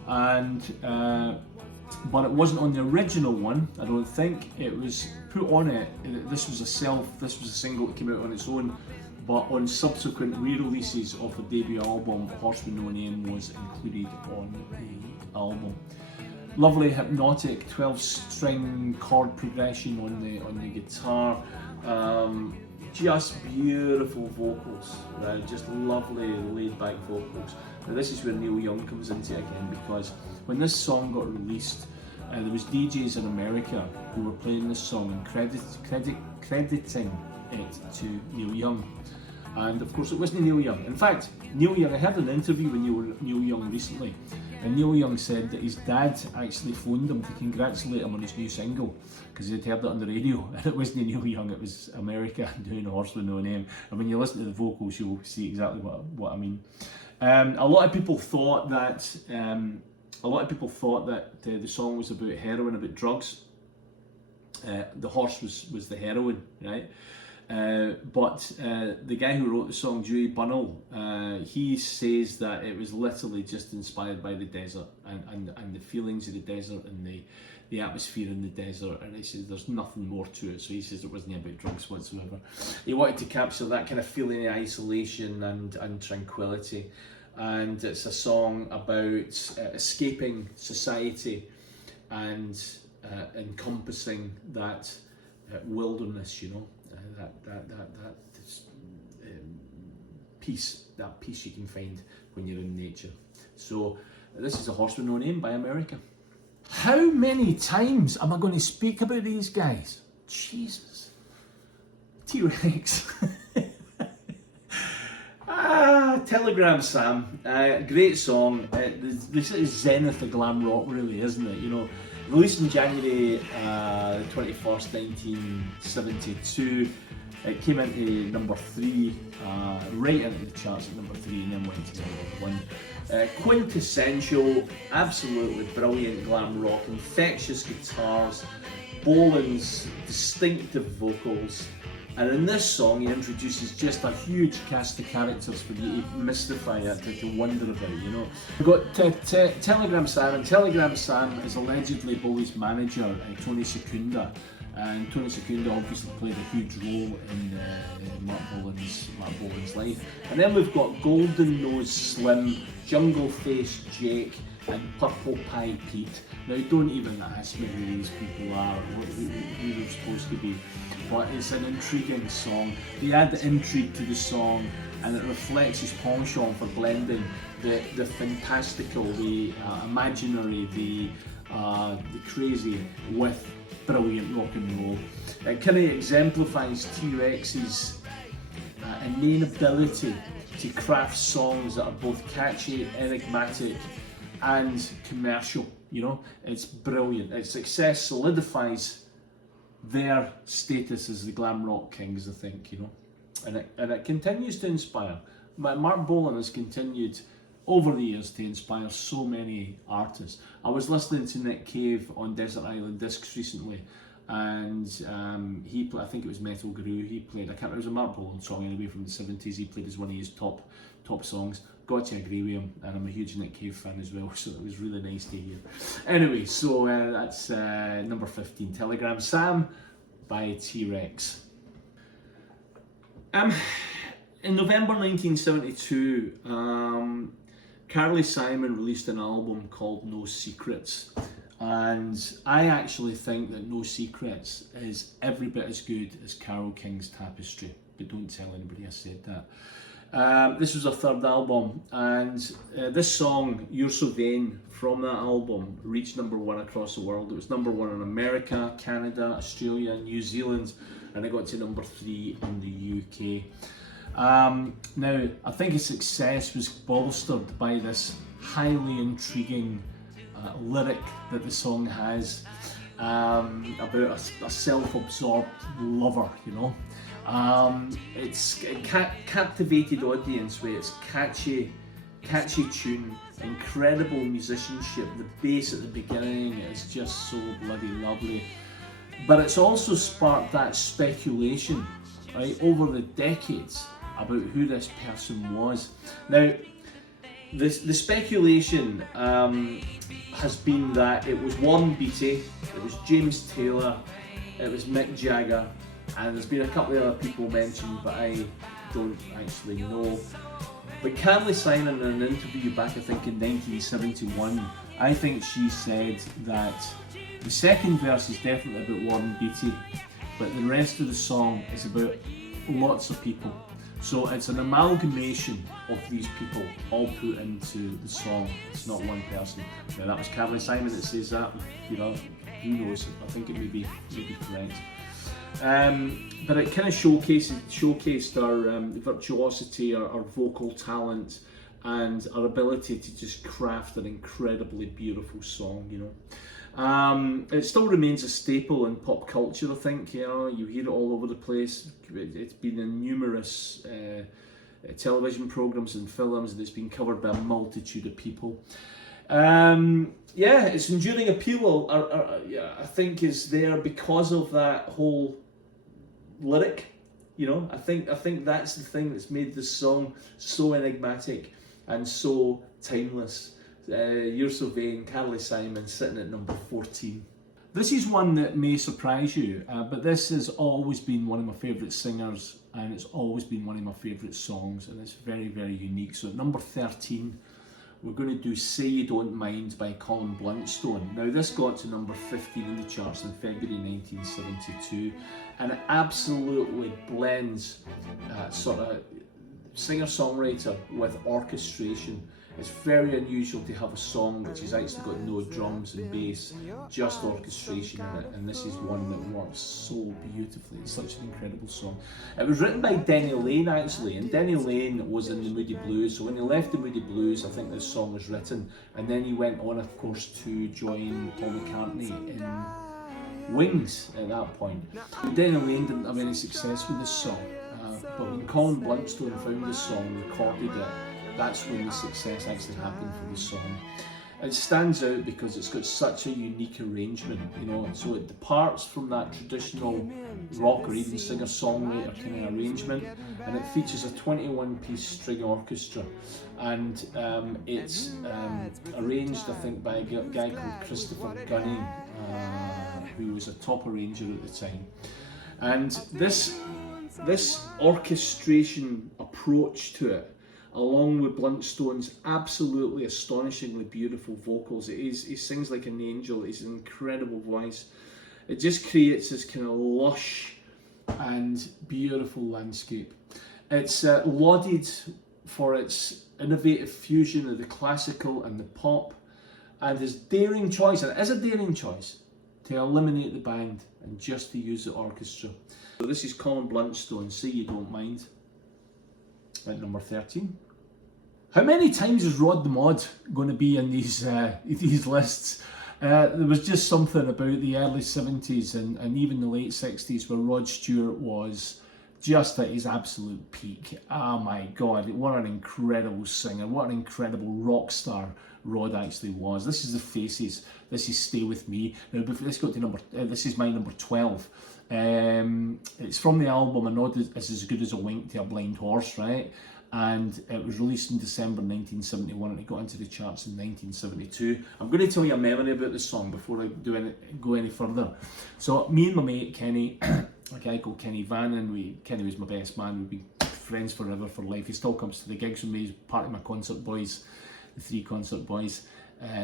and but it wasn't on the original one. I don't think it was put on it. This was a single that came out on its own. But on subsequent re-releases of the debut album, Horse with No Name was included on the album. Lovely, hypnotic 12-string chord progression on the guitar. Just beautiful vocals, right? Just lovely laid-back vocals. Now this is where Neil Young comes into it again, because when this song got released, there was DJs in America who were playing this song and crediting it to Neil Young. And of course it wasn't Neil Young. In fact, Neil Young, I had an interview with Neil Young recently, and Neil Young said that his dad actually phoned him to congratulate him on his new single, because he'd heard it on the radio, and it wasn't Neil Young, it was America doing A Horse with No Name. And when you listen to the vocals, you'll see exactly what I mean. A lot of people thought that the song was about heroin, about drugs. The horse was the heroine, right? But the guy who wrote the song, Dewey Bunnell, he says that it was literally just inspired by the desert and the feelings of the desert and the atmosphere in the desert, and he says there's nothing more to it. So he says it wasn't about drugs whatsoever. He wanted to capture that kind of feeling of isolation and tranquility, and it's a song about escaping society and encompassing that wilderness, you know, that peace you can find when you're in nature. So this is A Horse with No Name by America. How many times am I going to speak about these guys? Jesus. T-Rex. Telegram Sam, great song. This is zenith of glam rock, really, isn't it? You know, released in January 21st, 1972. It came into number 3, right into the charts at number 3, and then went to number 1. Quintessential, absolutely brilliant glam rock, infectious guitars, Bolan's distinctive vocals, and in this song he introduces just a huge cast of characters for you to mystify it, to wonder about, you know. We've got Telegram Sam, and Telegram Sam is allegedly Bowie's manager, Tony Secunda. And Tony Secunda obviously played a huge role in Mark Bolan's life. And then we've got Golden Nose Slim, Jungle Face Jake, and Purple Pie Pete. Now don't even ask me who these people are, who they're supposed to be, but it's an intriguing song. They add the intrigue to the song, and it reflects his penchant for blending the fantastical, the imaginary, the crazy with brilliant rock and roll. It kind of exemplifies T-Rex's inane ability to craft songs that are both catchy, enigmatic, and commercial. You know, it's brilliant. Its success solidifies their status as the glam rock kings, I think. You know, and it continues to inspire. Mark Bolan has continued over the years to inspire so many artists. I was listening to Nick Cave on Desert Island Discs recently, and he played, I think it was Metal Guru, he played, I can't remember, it was a Mark Bolan song anyway from the 70s, he played as one of his top songs. Got to agree with him, and I'm a huge Nick Cave fan as well, so it was really nice to hear. Anyway, so that's number 15, Telegram Sam by T-Rex. In November 1972, Carly Simon released an album called No Secrets, and I actually think that No Secrets is every bit as good as Carole King's Tapestry, but don't tell anybody I said that. This was her third album, and this song, You're So Vain, from that album reached number 1 across the world. It was number 1 in America, Canada, Australia, New Zealand, and it got to number 3 in the UK. Now, I think its success was bolstered by this highly intriguing lyric that the song has about a self-absorbed lover, you know. It captivated audience with its catchy tune, incredible musicianship. The bass at the beginning is just so bloody lovely. But it's also sparked that speculation, right, over the decades about who this person was. Now, the speculation has been that it was Warren Beatty, it was James Taylor, it was Mick Jagger, and there's been a couple of other people mentioned, but I don't actually know. But Carly Simon, in an interview back, I think in 1971, I think she said that the second verse is definitely about Warren Beatty, but the rest of the song is about lots of people. So it's an amalgamation of these people all put into the song. It's not one person. Now that was Carly Simon that says that. You know, who knows? I think it may be correct. But it kind of showcased our virtuosity, our vocal talent, and our ability to just craft an incredibly beautiful song. You know. It still remains a staple in pop culture, I think. You know, you hear it all over the place. It's been in numerous television programs and films, and it's been covered by a multitude of people. Yeah, its enduring appeal, I think, is there because of that whole lyric. You know, I think that's the thing that's made this song so enigmatic and so timeless. You're So Vain, Carly Simon, sitting at number 14. This is one that may surprise you, but this has always been one of my favourite singers, and it's always been one of my favourite songs, and it's very, very unique. So at number 13, we're going to do Say You Don't Mind by Colin Bluntstone. Now this got to number 15 in the charts in February 1972, and it absolutely blends sort of singer-songwriter with orchestration. It's very unusual to have a song which has actually got no drums and bass, just orchestration in it, and this is one that works so beautifully. It's such an incredible song. It was written by Denny Laine actually, and Denny Laine was in the Moody Blues, so when he left the Moody Blues, I think this song was written, and then he went on, of course, to join Paul McCartney in Wings at that point. Denny Laine didn't have any success with this song, but when Colin Bluntstone found this song, recorded it, that's when the success actually happened for the song. It stands out because it's got such a unique arrangement, you know, so it departs from that traditional rock or even singer-songwriter kind of arrangement, and it features a 21-piece string orchestra, and it's arranged, I think, by a guy called Christopher Gunning, who was a top arranger at the time. And this orchestration approach to it, along with Bluntstone's absolutely astonishingly beautiful vocals, he sings like an angel. He's an incredible voice. It just creates this kind of lush and beautiful landscape. It's lauded for its innovative fusion of the classical and the pop, and his daring choice, and it is a daring choice, to eliminate the band and just to use the orchestra. So this is Colin Bluntstone, Say You Don't Mind, at number 13. How many times is Rod the Mod going to be in these lists? There was just something about the early 70s and even the late 60s where Rod Stewart was just at his absolute peak. Oh my God, what an incredible singer, what an incredible rock star Rod actually was. This is The Faces, this is Stay With Me. Now before this got to this is my number 12. It's from the album A Nod Is As Good As a Wink to a Blind Horse, right? And it was released in December 1971 and it got into the charts in 1972. I'm going to tell you a memory about this song before I go any further. So me and my mate Kenny, a guy called Kenny Vannon, Kenny was my best man, we've been friends forever for life. He still comes to the gigs with me, he's part of my concert boys, the 3 concert boys.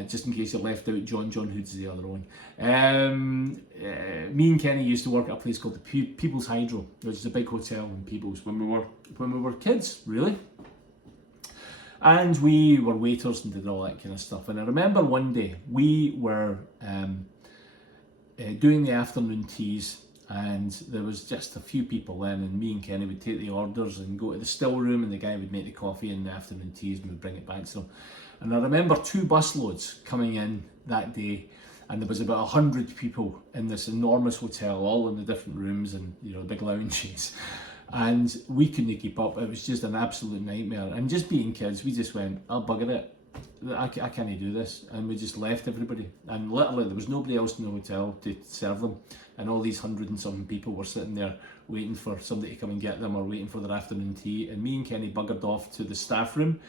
Just in case you left out John Hood's the other one. Me and Kenny used to work at a place called the People's Hydro, which is a big hotel in Peebles when we were kids, really. And we were waiters and did all that kind of stuff. And I remember one day we were doing the afternoon teas, and there was just a few people then, and me and Kenny would take the orders and go to the still room, and the guy would make the coffee and the afternoon teas and we'd bring it back to them. And I remember 2 busloads coming in that day, and there was about 100 people in this enormous hotel, all in the different rooms and, you know, the big lounges. And we couldn't keep up. It was just an absolute nightmare. And just being kids, we just went, I'll bugger it. I can't do this. And we just left everybody. And literally there was nobody else in the hotel to serve them. And all these 100 and something people were sitting there waiting for somebody to come and get them or waiting for their afternoon tea. And me and Kenny buggered off to the staff room.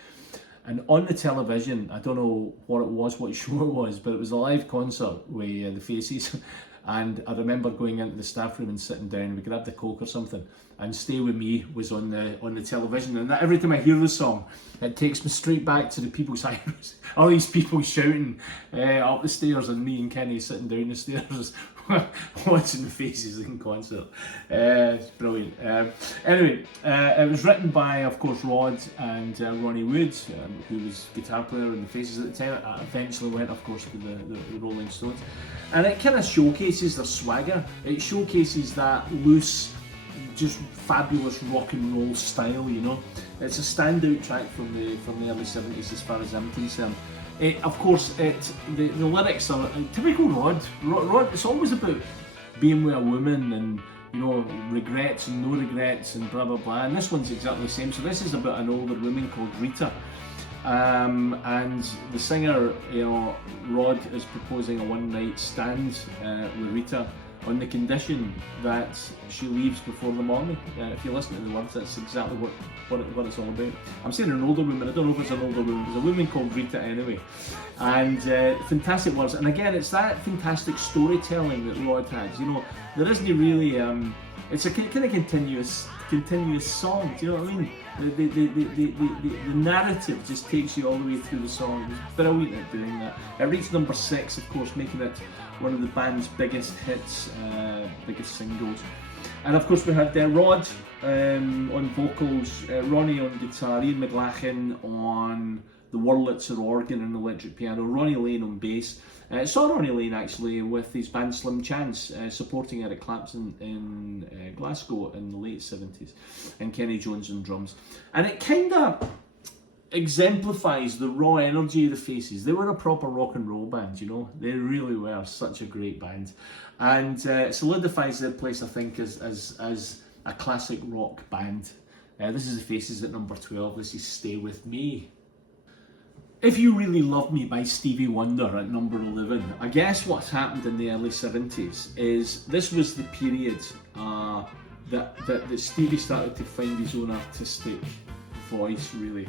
And on the television, I don't know what it was, what show it was, but it was a live concert with The Faces. And I remember going into the staff room and sitting down, we grabbed a Coke or something, and Stay With Me was on the television. And every time I hear the song, it takes me straight back to the People's Highways. All these people shouting up the stairs, and me and Kenny sitting down the stairs watching The Faces in concert. It's brilliant. Anyway, it was written by, of course, Rod and Ronnie Wood, who was guitar player in The Faces at the time. It eventually went, of course, to the Rolling Stones. And it kind of showcases their swagger. It showcases that loose, just fabulous rock and roll style, you know. It's a standout track from the early 70s as far as I'm concerned. Of course, the lyrics are typical Rod. It's always about being with a woman and, you know, regrets and no regrets and blah blah blah. And this one's exactly the same. So this is about an older woman called Rita. And the singer, you know, Rod, is proposing a one-night stand with Rita on the condition that she leaves before the morning. If you listen to the words, that's exactly what it's all about. I'm saying an older woman, I don't know if it's an older woman, it's a woman called Rita anyway. And fantastic words, and again, it's that fantastic storytelling that Rod has. You know, there isn't really, it's a kind of continuous song, do you know what I mean? The narrative just takes you all the way through the song. It's brilliant at doing that. It reached number 6, of course, making it one of the band's biggest hits, biggest singles. And of course we had Rod on vocals, Ronnie on guitar, Ian McLachlan on the Wurlitzer organ and electric piano, Ronnie Lane on bass. Saw Ronnie Lane actually with his band Slim Chance, supporting Eric Clapton in Glasgow in the late 70s, and Kenny Jones on drums. And it kind of exemplifies the raw energy of the Faces. They were a proper rock and roll band, you know. They really were such a great band, and solidifies their place, I think, as a classic rock band. This is the Faces at number 12. This is Stay With Me. If You Really Love Me by Stevie Wonder at number 11. I guess what's happened in the early 70s is this was the period that Stevie started to find his own artistic voice, really.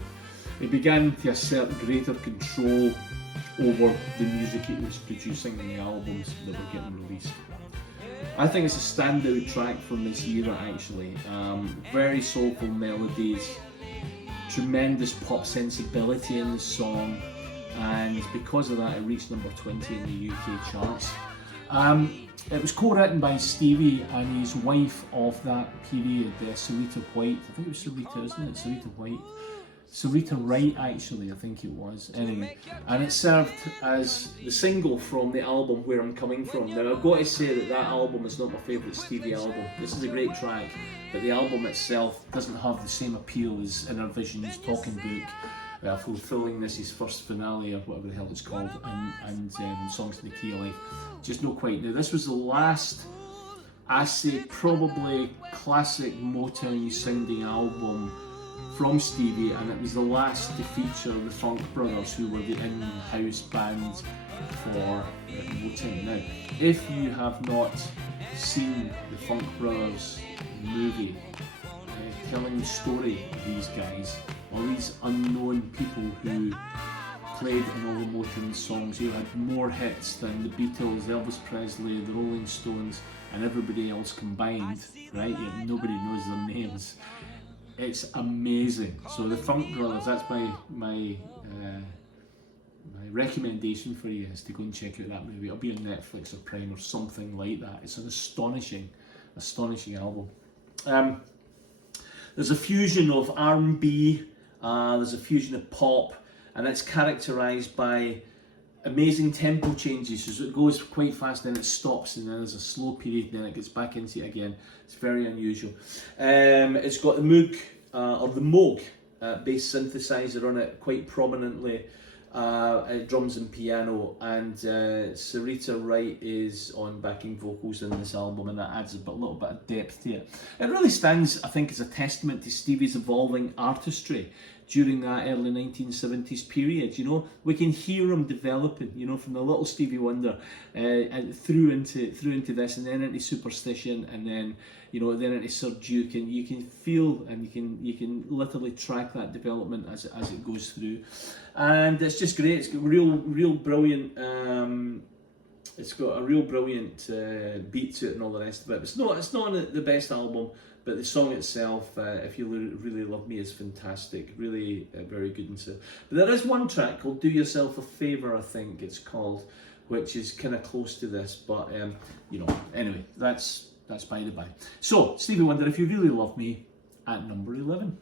He began to assert greater control over the music he was producing and the albums that were getting released. I think it's a standout track from this era, actually. Very soulful melodies, tremendous pop sensibility in the song, and because of that it reached number 20 in the UK charts. It was co-written by Stevie and his wife of that period, Sarita White. I think it was Sarita, isn't it? Sarita White. Sarita Wright, actually, I think it was. Anyway, and it served as the single from the album Where I'm Coming From. Now, I've got to say that album is not my favourite Stevie album. This is a great track, but the album itself doesn't have the same appeal as Inner Vision's Talking Book, fulfilling this his first finale or whatever the hell it's called, and Songs in the Key of Life. Just not quite. Now, this was the last, I say, probably classic Motown sounding album from Stevie, and it was the last to feature the Funk Brothers, who were the in-house band for Motown. Now, if you have not seen the Funk Brothers movie, telling the story of these guys, all these unknown people who played in all the Motown songs, who had more hits than the Beatles, Elvis Presley, the Rolling Stones, and everybody else combined, right? Yet nobody knows their names. It's amazing. So the Funk Brothers, that's my recommendation for you, is to go and check out that movie. It'll be on Netflix or Prime or something like that. It's an astonishing album. There's a fusion of R&B, there's a fusion of pop, and it's characterised by amazing tempo changes. So it goes quite fast, then it stops, and then there's a slow period, then it gets back into it again. It's very unusual. It's got the Moog, or the Moog bass synthesizer on it quite prominently, drums and piano, and Sarita Wright is on backing vocals in this album, and that adds a little bit of depth to it. It really stands, I think, as a testament to Stevie's evolving artistry during that early 1970s period. You know, we can hear him developing, you know, from the little Stevie Wonder and through into this, and then into Superstition, and then, you know, then into Sir Duke, and you can feel and you can literally track that development as it goes through, and it's just great. It's got real brilliant. It's got a real brilliant beat to it and all the rest of it. It's not the best album, but the song itself, If You Really Love Me, is fantastic. Really very good and so. But there is one track called Do Yourself a Favour, I think it's called, which is kind of close to this. But you know, anyway, that's by the by. So Stevie Wonder, If You Really Love Me, at number 11.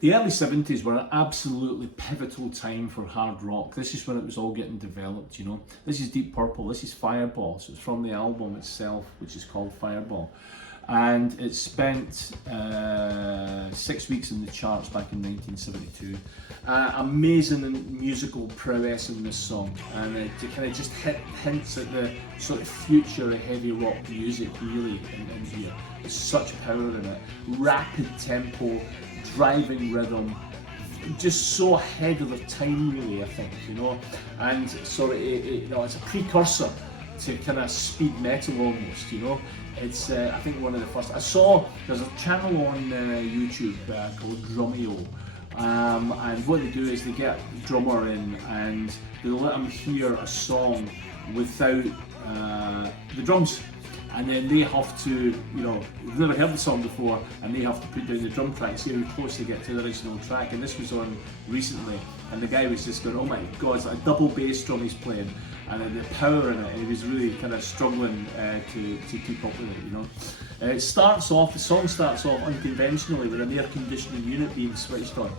The early 70s were an absolutely pivotal time for hard rock. This is when it was all getting developed, you know. This is Deep Purple, this is Fireball, so it's from the album itself, which is called Fireball. and it spent 6 weeks in the charts back in 1972. Amazing musical prowess in this song, and it kind of just hints at the sort of future of heavy rock music really in here. There's such power in it, rapid tempo, driving rhythm, just so ahead of their time really, I think, you know, and sort of you know, it's a precursor to kind of speed metal almost, you know. It's I think one of the first. There's a channel on YouTube called Drumeo, and what they do is they get a drummer in and they'll let him hear a song without the drums, and then they have to, you know, they've never heard the song before, and they have to put down the drum track, see how close they get to the original track. And this was on recently, and the guy was just going, oh my god, it's like a double bass drum he's playing, and the power in it, and he was really kind of struggling to keep up with it, you know. The song starts off unconventionally with an air conditioning unit being switched on.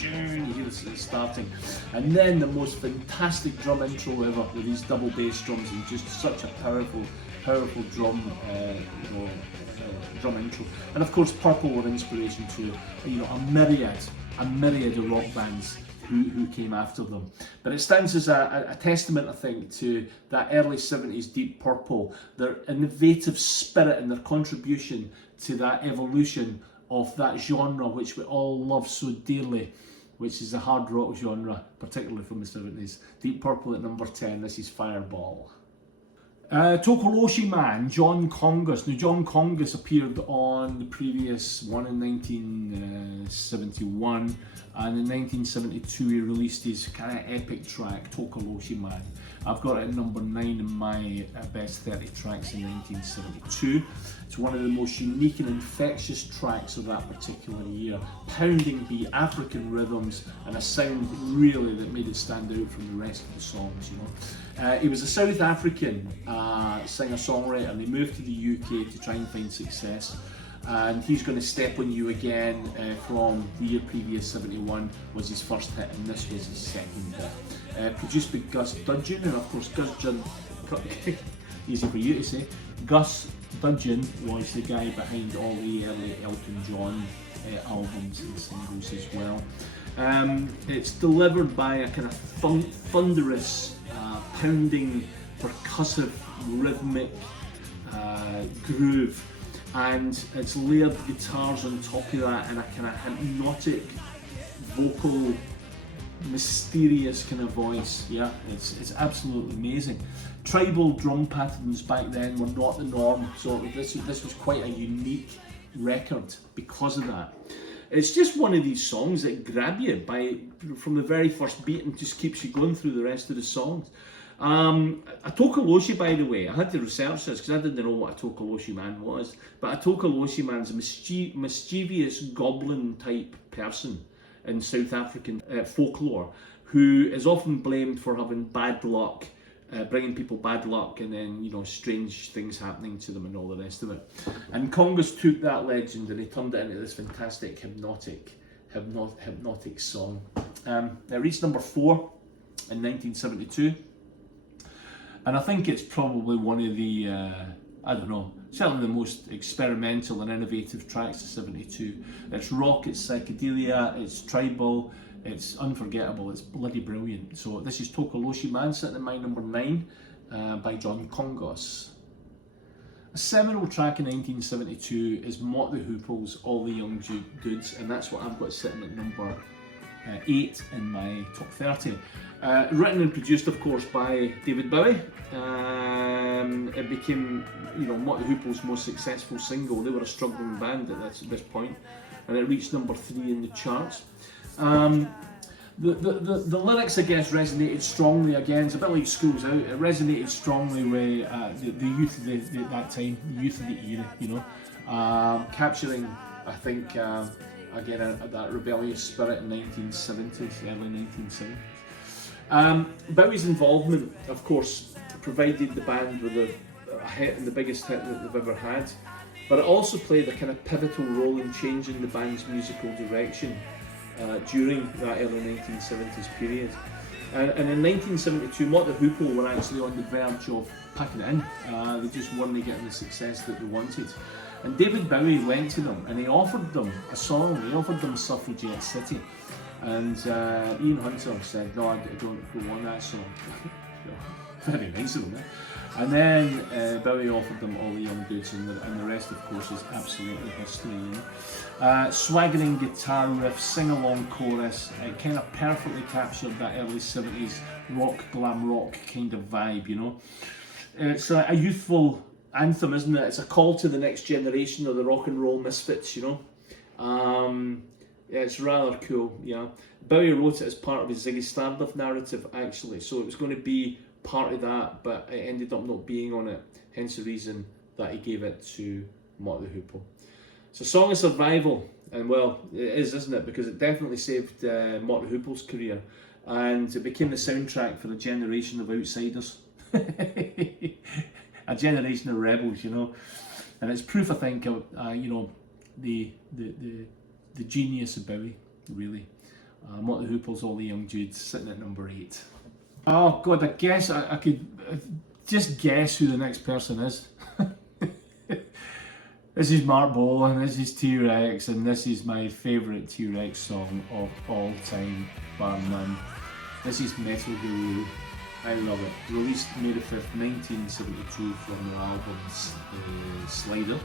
You hear it starting, and then the most fantastic drum intro ever with these double bass drums and just such a powerful drum, drum intro. And of course, Purple were inspiration to, you know, a myriad of rock bands who came after them. But it stands as a testament, I think, to that early 70s Deep Purple, their innovative spirit and their contribution to that evolution of that genre which we all love so dearly, which is the hard rock genre, particularly from the 70s. Deep Purple at number 10, this is Fireball. Tokoloshi Man, John Congus. Now, John Congus appeared on the previous one in 1971, and in 1972 he released his kind of epic track, Tokoloshi Man. I've got it at number 9 in my best 30 tracks in 1972. It's one of the most unique and infectious tracks of that particular year. Pounding beat, African rhythms, and a sound really that made it stand out from the rest of the songs, you know. He was a South African singer-songwriter, and he moved to the UK to try and find success. And He's Gonna Step On You Again from the year previous, 71, was his first hit, and this was his second hit. Produced by Gus Dudgeon, and of course easy for you to say, Gus Dudgeon was the guy behind all the early Elton John albums and singles as well. It's delivered by a kind of thunderous, pounding, percussive, rhythmic groove, and it's layered guitars on top of that, and a kind of hypnotic vocal, mysterious kind of voice. Yeah, it's absolutely amazing. Tribal drum patterns back then were not the norm, so this was quite a unique record because of that. It's just one of these songs that grab you from the very first beat and just keeps you going through the rest of the songs. A Tokoloshi, by the way, I had to research this because I didn't know what a Tokoloshi man was, but a Tokoloshi man's a mischievous goblin type person in South African folklore, who is often blamed for having bad luck, bringing people bad luck, and then, you know, strange things happening to them and all the rest of it. And Congus took that legend and he turned it into this fantastic hypnotic song. It reached number 4 in 1972, and I think it's probably one of the I don't know, certainly the most experimental and innovative tracks of 72. It's rock, it's psychedelia, it's tribal, it's unforgettable, it's bloody brilliant. So this is Tokoloshi Man, sitting at my number 9 by John Congus. A seminal track in 1972 is Mott the Hoople's All the Young Dudes, and that's what I've got sitting at number 8 in my top 30. Written and produced, of course, by David Bowie. It became, you know, Mott the Hoople's most successful single. They were a struggling band at this point, and it reached number 3 in the charts. The lyrics, I guess, resonated strongly. Again, it's a bit like School's Out. It resonated strongly with the youth of that time, the youth of the era, you know, capturing, I think, again, that rebellious spirit in 1970s, early 1970s. Bowie's involvement, of course, provided the band with a hit, and the biggest hit that they've ever had, but it also played a kind of pivotal role in changing the band's musical direction during that early 1970s period. And in 1972, Mott the Hoople were actually on the verge of packing it in. They just weren't getting the success that they wanted. And David Bowie went to them and he offered them a song, he offered them Suffragette City. And Ian Hunter said, no, I don't want that song. Very nice of him, eh? And then Bowie offered them All the Young Dudes, and the rest, of course, is absolutely history. You know? Swaggering guitar riff, sing-along chorus, it kind of perfectly captured that early 70s rock, glam rock kind of vibe, you know. It's a youthful anthem, isn't it? It's a call to the next generation of the rock and roll misfits, you know. Yeah, it's rather cool, yeah. Bowie wrote it as part of his Ziggy Stardust narrative, actually, so it was going to be part of that, but it ended up not being on it, hence the reason that he gave it to Mott the Hoople. It's a song of survival, and well, it is, isn't it? Because it definitely saved Mott the Hoople's career, and it became the soundtrack for a generation of outsiders. A generation of rebels, you know. And it's proof, I think, of, you know, the genius of Bowie, really. Mott the Hoople's All the Young Dudes, sitting at number 8. Oh God, I guess I could just guess who the next person is. This is Mark Bolan, this is T-Rex, and this is my favourite T-Rex song of all time, bar none. This is Metal Guru. I love it. Released May the 5th, 1972 from the album Slider.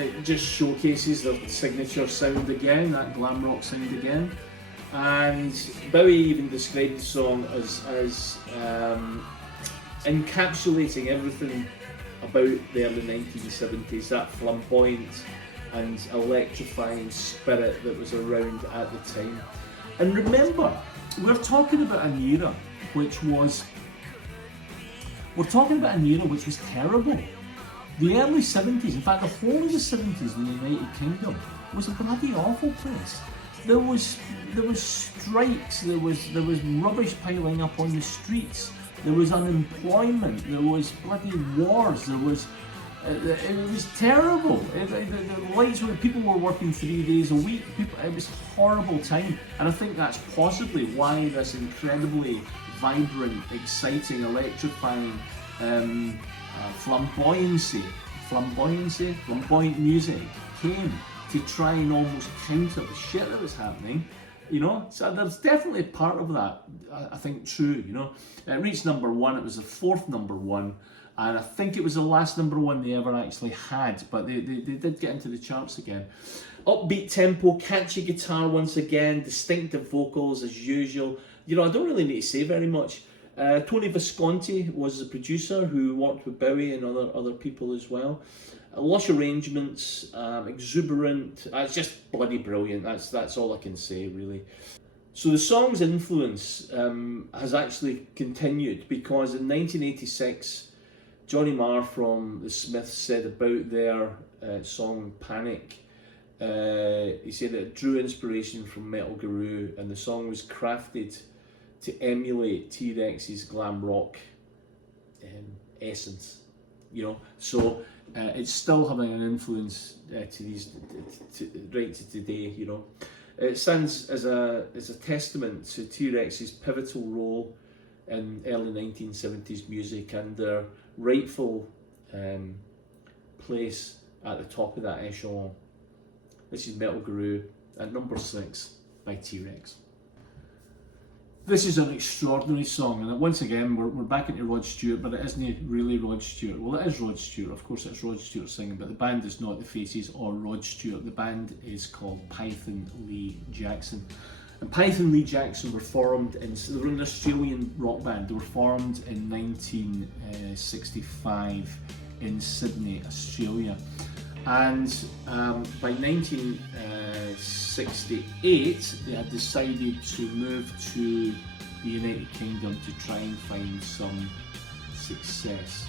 It just showcases the signature sound again, that glam rock sound again. And Bowie even described the song as encapsulating everything about the early 1970s, that flamboyant and electrifying spirit that was around at the time. And remember, we're talking about an era which was terrible. The early 70s, in fact the whole of the 70s in the United Kingdom was a bloody awful place. There was strikes, there was rubbish piling up on the streets, there was unemployment, there was bloody wars, there was it was terrible. The lights were, people were working 3 days a week. It was a horrible time, and I think that's possibly why this incredibly vibrant, exciting, electrifying flamboyant music came to try and almost counter the shit that was happening, you know. So there's definitely part of that, I think, true, you know. It reached number 1, it was the 4th number 1, and I think it was the last number 1 they ever actually had, but they did get into the charts again. Upbeat tempo, catchy guitar once again, distinctive vocals as usual. You know, I don't really need to say very much. Tony Visconti was the producer who worked with Bowie and other people as well. Lush arrangements, exuberant. It's just bloody brilliant. That's all I can say, really. So the song's influence has actually continued, because in 1986, Johnny Marr from the Smiths said about their song Panic. He said that it drew inspiration from Metal Guru, and the song was crafted to emulate T-Rex's glam rock essence, you know. So it's still having an influence right to today, you know. It stands as a testament to T-Rex's pivotal role in early 1970s music and their rightful place at the top of that echelon. This is Metal Guru at number 6 by T-Rex. This is an extraordinary song, and once again we're back into Rod Stewart, but it isn't really Rod Stewart. Well, it is Rod Stewart, of course it's Rod Stewart singing, but the band is not the Faces or Rod Stewart. The band is called Python Lee Jackson. And Python Lee Jackson were formed they were an Australian rock band. They were formed in 1965 in Sydney, Australia. And by 1968, they had decided to move to the United Kingdom to try and find some success.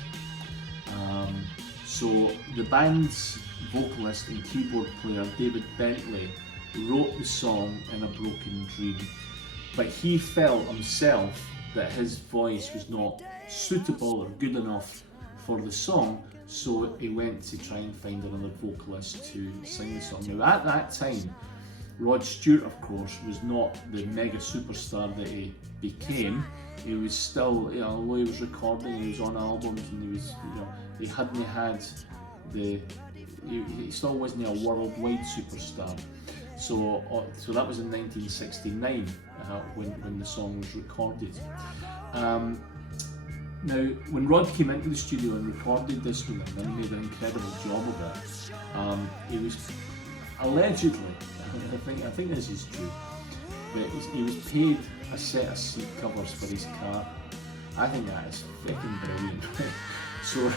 So the band's vocalist and keyboard player, David Bentley, wrote the song In a Broken Dream, but he felt himself that his voice was not suitable or good enough for the song, so he went to try and find another vocalist to sing the song. Now at that time, Rod Stewart, of course, was not the mega superstar that he became. He was still, you know, although he was recording, he was on albums, and he was, you know, he hadn't had the he still wasn't a worldwide superstar. So that was in 1969 when the song was recorded. Now, when Rod came into the studio and recorded this with him, and he made an incredible job of it, he was allegedly, I think this is true, but he was paid a set of seat covers for his car. I think that is freaking brilliant. So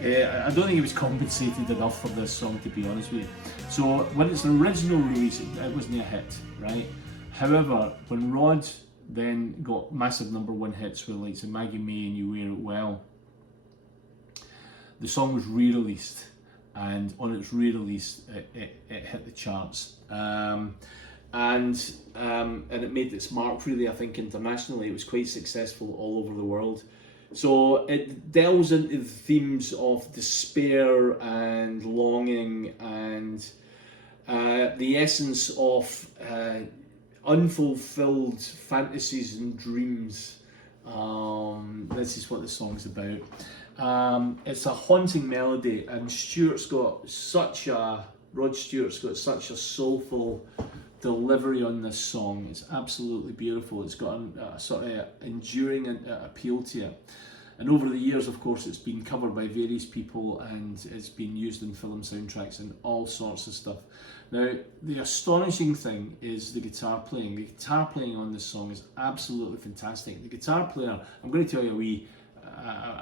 I don't think he was compensated enough for this song, to be honest with you. So when it's an original release, it wasn't a hit, right? However, when Rod then got massive #1 hits with like Maggie May and You Wear It Well, the song was re-released, and on its re-release it hit the charts, and it made its mark really, I think, internationally. It was quite successful all over the world. So it delves into the themes of despair and longing and the essence of unfulfilled fantasies and dreams. This is what the song's about. It's a haunting melody, and Rod Stewart's got such a soulful delivery on this song. It's absolutely beautiful. It's got a sort of enduring appeal to it. And over the years, of course, it's been covered by various people, and it's been used in film soundtracks and all sorts of stuff. Now, the astonishing thing is the guitar playing. The guitar playing on this song is absolutely fantastic. The guitar player, I'm going to tell you a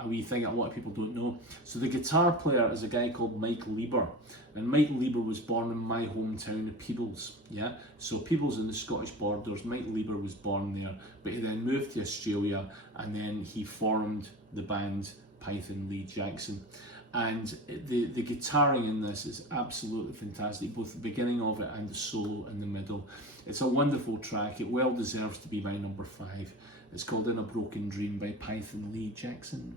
wee thing that a lot of people don't know. So the guitar player is a guy called Mike Lieber, and Mike Lieber was born in my hometown of Peebles. Yeah, so Peebles in the Scottish borders. Mike Lieber was born there, but he then moved to Australia, and then he formed the band Python Lee Jackson. And the guitaring in this is absolutely fantastic, both the beginning of it and the solo in the middle. It's a wonderful track. It well deserves to be my #5. It's called In a Broken Dream by Python Lee Jackson.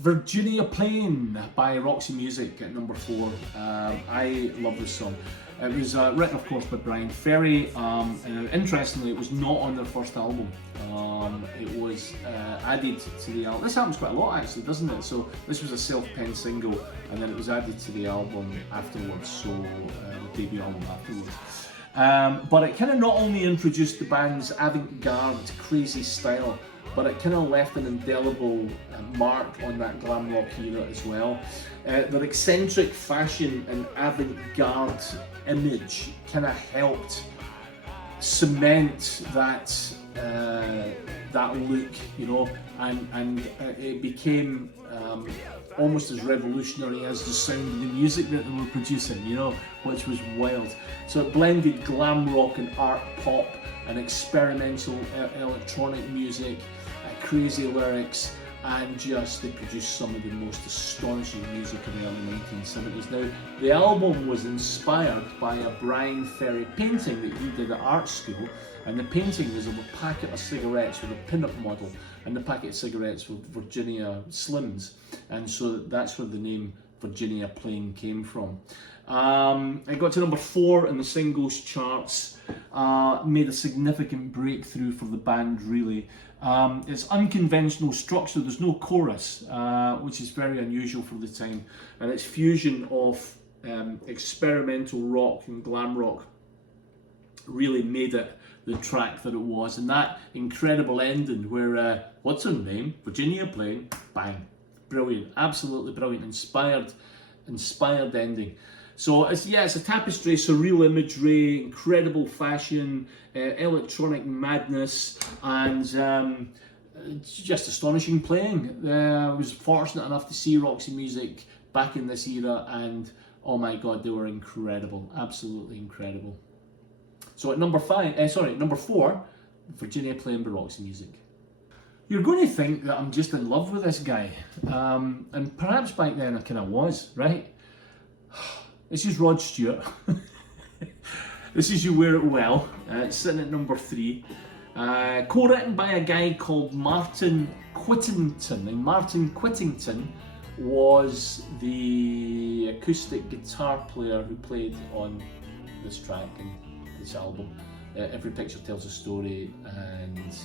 Virginia Plain by Roxy Music at #4. I love this song. It was written, of course, by Brian Ferry, and interestingly, it was not on their first album. It was added to the album. This happens quite a lot, actually, doesn't it? So this was a self-penned single, and then it was added to the album afterwards, so debut album afterwards. But it kind of not only introduced the band's avant-garde, crazy style, but it kind of left an indelible mark on that glam rock era as well. Their eccentric fashion and avant-garde image kind of helped cement that look, you know, and it became almost as revolutionary as the sound of the music that they were producing, you know, which was wild. So it blended glam rock and art pop and experimental electronic music, crazy lyrics, and they produced some of the most astonishing music in the early 1970s. Now, the album was inspired by a Brian Ferry painting that he did at art school, and the painting was of a packet of cigarettes with a pin-up model, and the packet of cigarettes were Virginia Slims, and so that's where the name Virginia Plain came from. It got to #4 in the singles charts, made a significant breakthrough for the band, really. It's unconventional structure, there's no chorus, which is very unusual for the time, and its fusion of experimental rock and glam rock really made it the track that it was. And that incredible ending where, what's her name? Virginia Plain, bang, brilliant, absolutely brilliant, inspired ending. So it's a tapestry, surreal imagery, incredible fashion, electronic madness, and just astonishing playing. I was fortunate enough to see Roxy Music back in this era, and oh my god, they were incredible, absolutely incredible. So at #4, Virginia Plain by Roxy Music. You're going to think that I'm just in love with this guy, and perhaps back then I kind of was, right? This is Rod Stewart. This is You Wear It Well. It's sitting at #3. Co-written by a guy called Martin Quittington. And Martin Quittington was the acoustic guitar player who played on this track and this album. Every Picture Tells a Story, and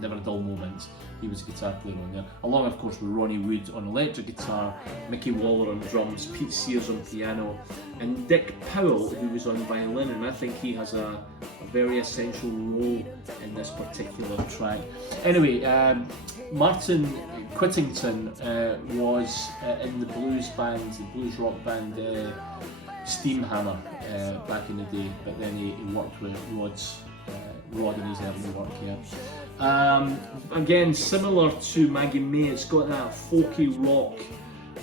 never a dull moment. He was a guitar player on there, along of course with Ronnie Wood on electric guitar, Mickey Waller on drums, Pete Sears on piano, and Dick Powell, who was on violin, and I think he has a very essential role in this particular track. Anyway, Martin Whittington was in the blues band, the blues rock band Steamhammer back in the day, but then he worked with Rod in his early work here. Again, similar to Maggie May, it's got that folky rock,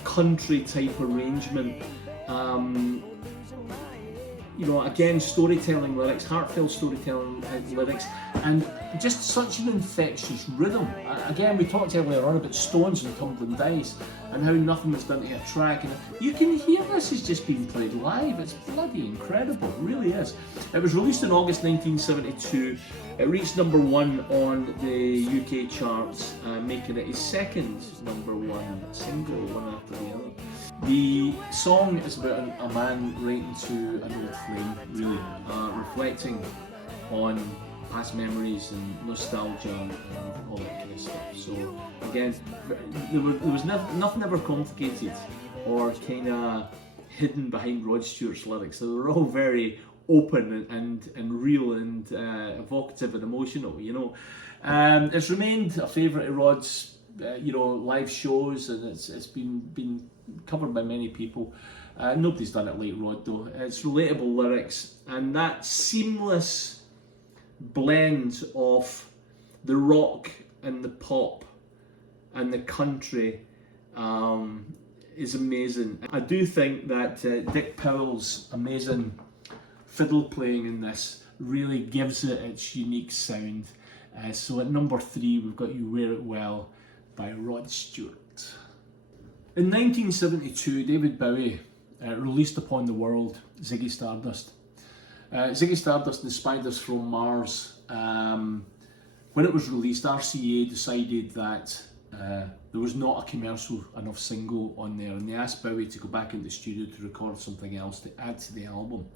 country type arrangement. You know, again, storytelling lyrics, heartfelt storytelling lyrics, and just such an infectious rhythm. Again, we talked earlier on about Stones and Tumbling Dice, and how nothing was done to a track, and you can hear this is just being played live. It's bloody incredible, it really is. It was released in August 1972. It reached #1 on the UK charts, making it his second #1 single, one after the other. The song is about a man writing to an old flame, really, reflecting on past memories and nostalgia and all that kind of stuff. So again, there was nothing ever complicated or kind of hidden behind Rod Stewart's lyrics. They were all very open and real and evocative and emotional, you know. It's remained a favourite of Rod's, you know, live shows, and it's been covered by many people. Nobody's done it like Rod though. It's relatable lyrics, and that seamless blend of the rock and the pop and the country is amazing. I do think that Dick Powell's amazing fiddle playing in this really gives it its unique sound. So at #3 we've got You Wear It Well by Rod Stewart. In 1972, David Bowie released upon the world Ziggy Stardust. Ziggy Stardust inspired us from Mars. When it was released, RCA decided that there was not a commercial enough single on there, and they asked Bowie to go back into the studio to record something else to add to the album.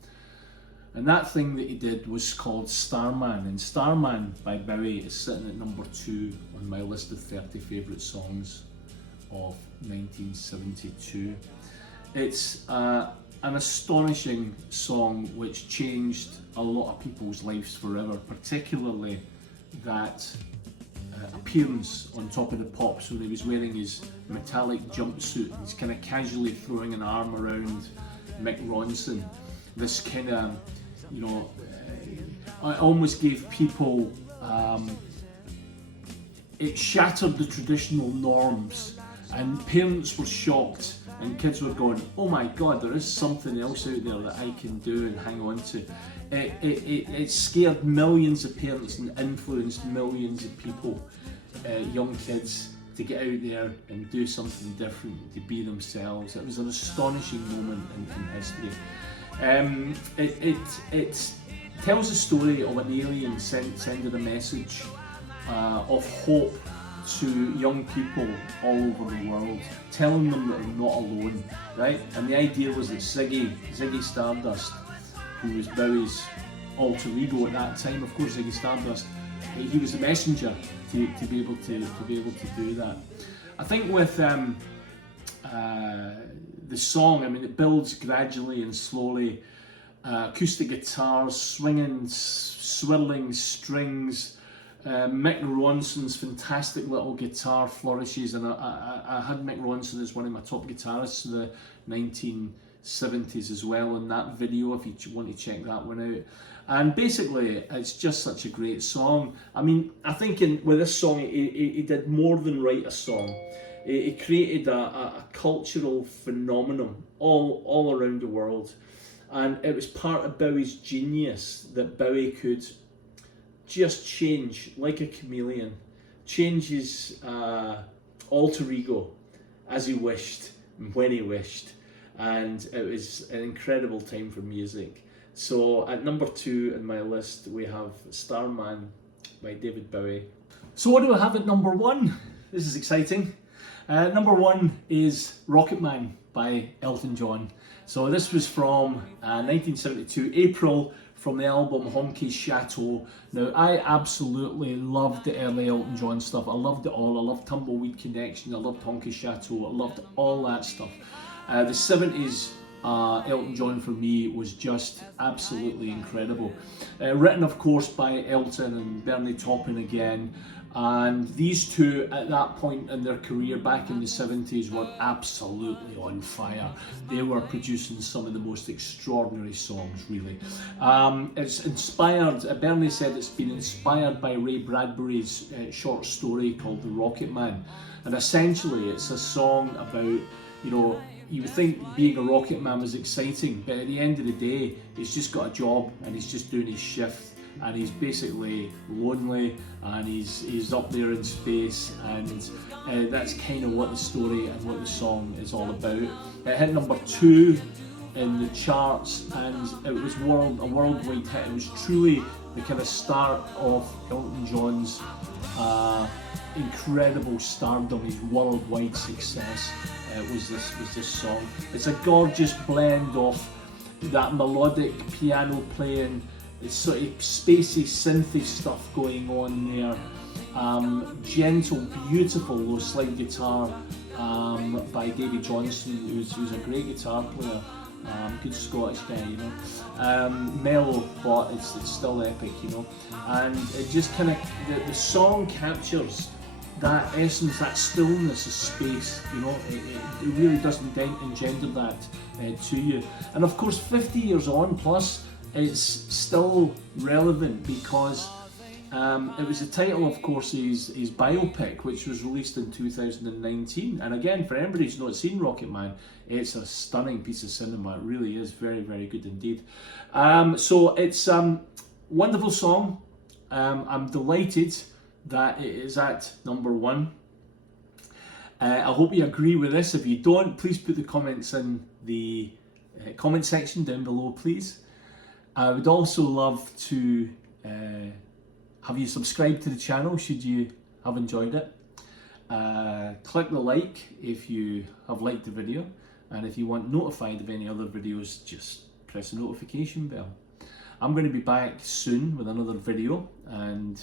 And that thing that he did was called Starman, and Starman by Bowie is sitting at #2 on my list of 30 favourite songs of 1972. It's an astonishing song which changed a lot of people's lives forever, particularly that appearance on Top of the Pops when he was wearing his metallic jumpsuit and he's kind of casually throwing an arm around Mick Ronson. This kind of, you know, it almost gave people, it shattered the traditional norms, and parents were shocked and kids were going, oh my god, there is something else out there that I can do and hang on to. It scared millions of parents and influenced millions of people, young kids, to get out there and do something different, to be themselves. It was an astonishing moment in history. It tells a story of an alien sending a message of hope to young people all over the world, telling them that they're not alone, right? And the idea was that Ziggy Stardust, who was Bowie's alter ego at that time, of course, Ziggy Stardust, he was the messenger to be able to do that. I think with the song, I mean, it builds gradually and slowly. Acoustic guitars, swinging, swirling strings, Mick Ronson's fantastic little guitar flourishes, and I had Mick Ronson as one of my top guitarists of the 1970s as well in that video, if you want to check that one out. And basically, it's just such a great song. I mean, I think with this song, he did more than write a song. He created a cultural phenomenon all around the world. And it was part of Bowie's genius that Bowie could just change like a chameleon, change his alter ego as he wished and when he wished. And it was an incredible time for music. So at #2 in my list, we have Starman by David Bowie. So what do I have at #1? This is exciting. #1 is Rocket Man by Elton John. So this was from 1972, April, from the album Honky Chateau. Now, I absolutely loved the early Elton John stuff. I loved it all. I loved Tumbleweed Connection, I loved Honky Chateau, I loved all that stuff. The 70s Elton John for me was just absolutely incredible. Written of course by Elton and Bernie Taupin again, and these two at that point in their career back in the 70s were absolutely on fire. They were producing some of the most extraordinary songs, really. It's inspired, Bernie said it's been inspired by Ray Bradbury's short story called The Rocket Man, and essentially it's a song about, you know, you would think being a rocket man was exciting, but at the end of the day, he's just got a job and he's just doing his shift, and he's basically lonely, and he's up there in space, and that's kind of what the story and what the song is all about. It hit #2 in the charts, and it was a worldwide hit. It was truly the kind of start of Elton John's incredible stardom, his worldwide success. Was this song. It's a gorgeous blend of that melodic piano playing, it's sort of spacey synthy stuff going on there, gentle, beautiful low slide guitar by Davy Johnson, who's a great guitar player, good Scottish guy, you know. Mellow, but it's still epic, you know. And it just kind of, the song captures that essence, that stillness of space, you know. It really does engender that to you. And of course 50 years on plus, it's still relevant because it was the title, of course, his biopic, which was released in 2019. And again, for anybody who's not seen Rocket Man, it's a stunning piece of cinema. It really is very, very good indeed. So it's a wonderful song. I'm delighted that it is at #1. I hope you agree with this. If you don't, please put the comments in the comment section down below, please. I would also love to have you subscribe to the channel should you have enjoyed it. Click the like if you have liked the video, and if you want notified of any other videos, just press the notification bell. I'm going to be back soon with another video, and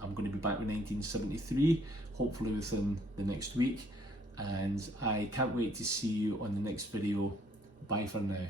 I'm going to be back with 1973, hopefully within the next week, and I can't wait to see you on the next video. Bye for now.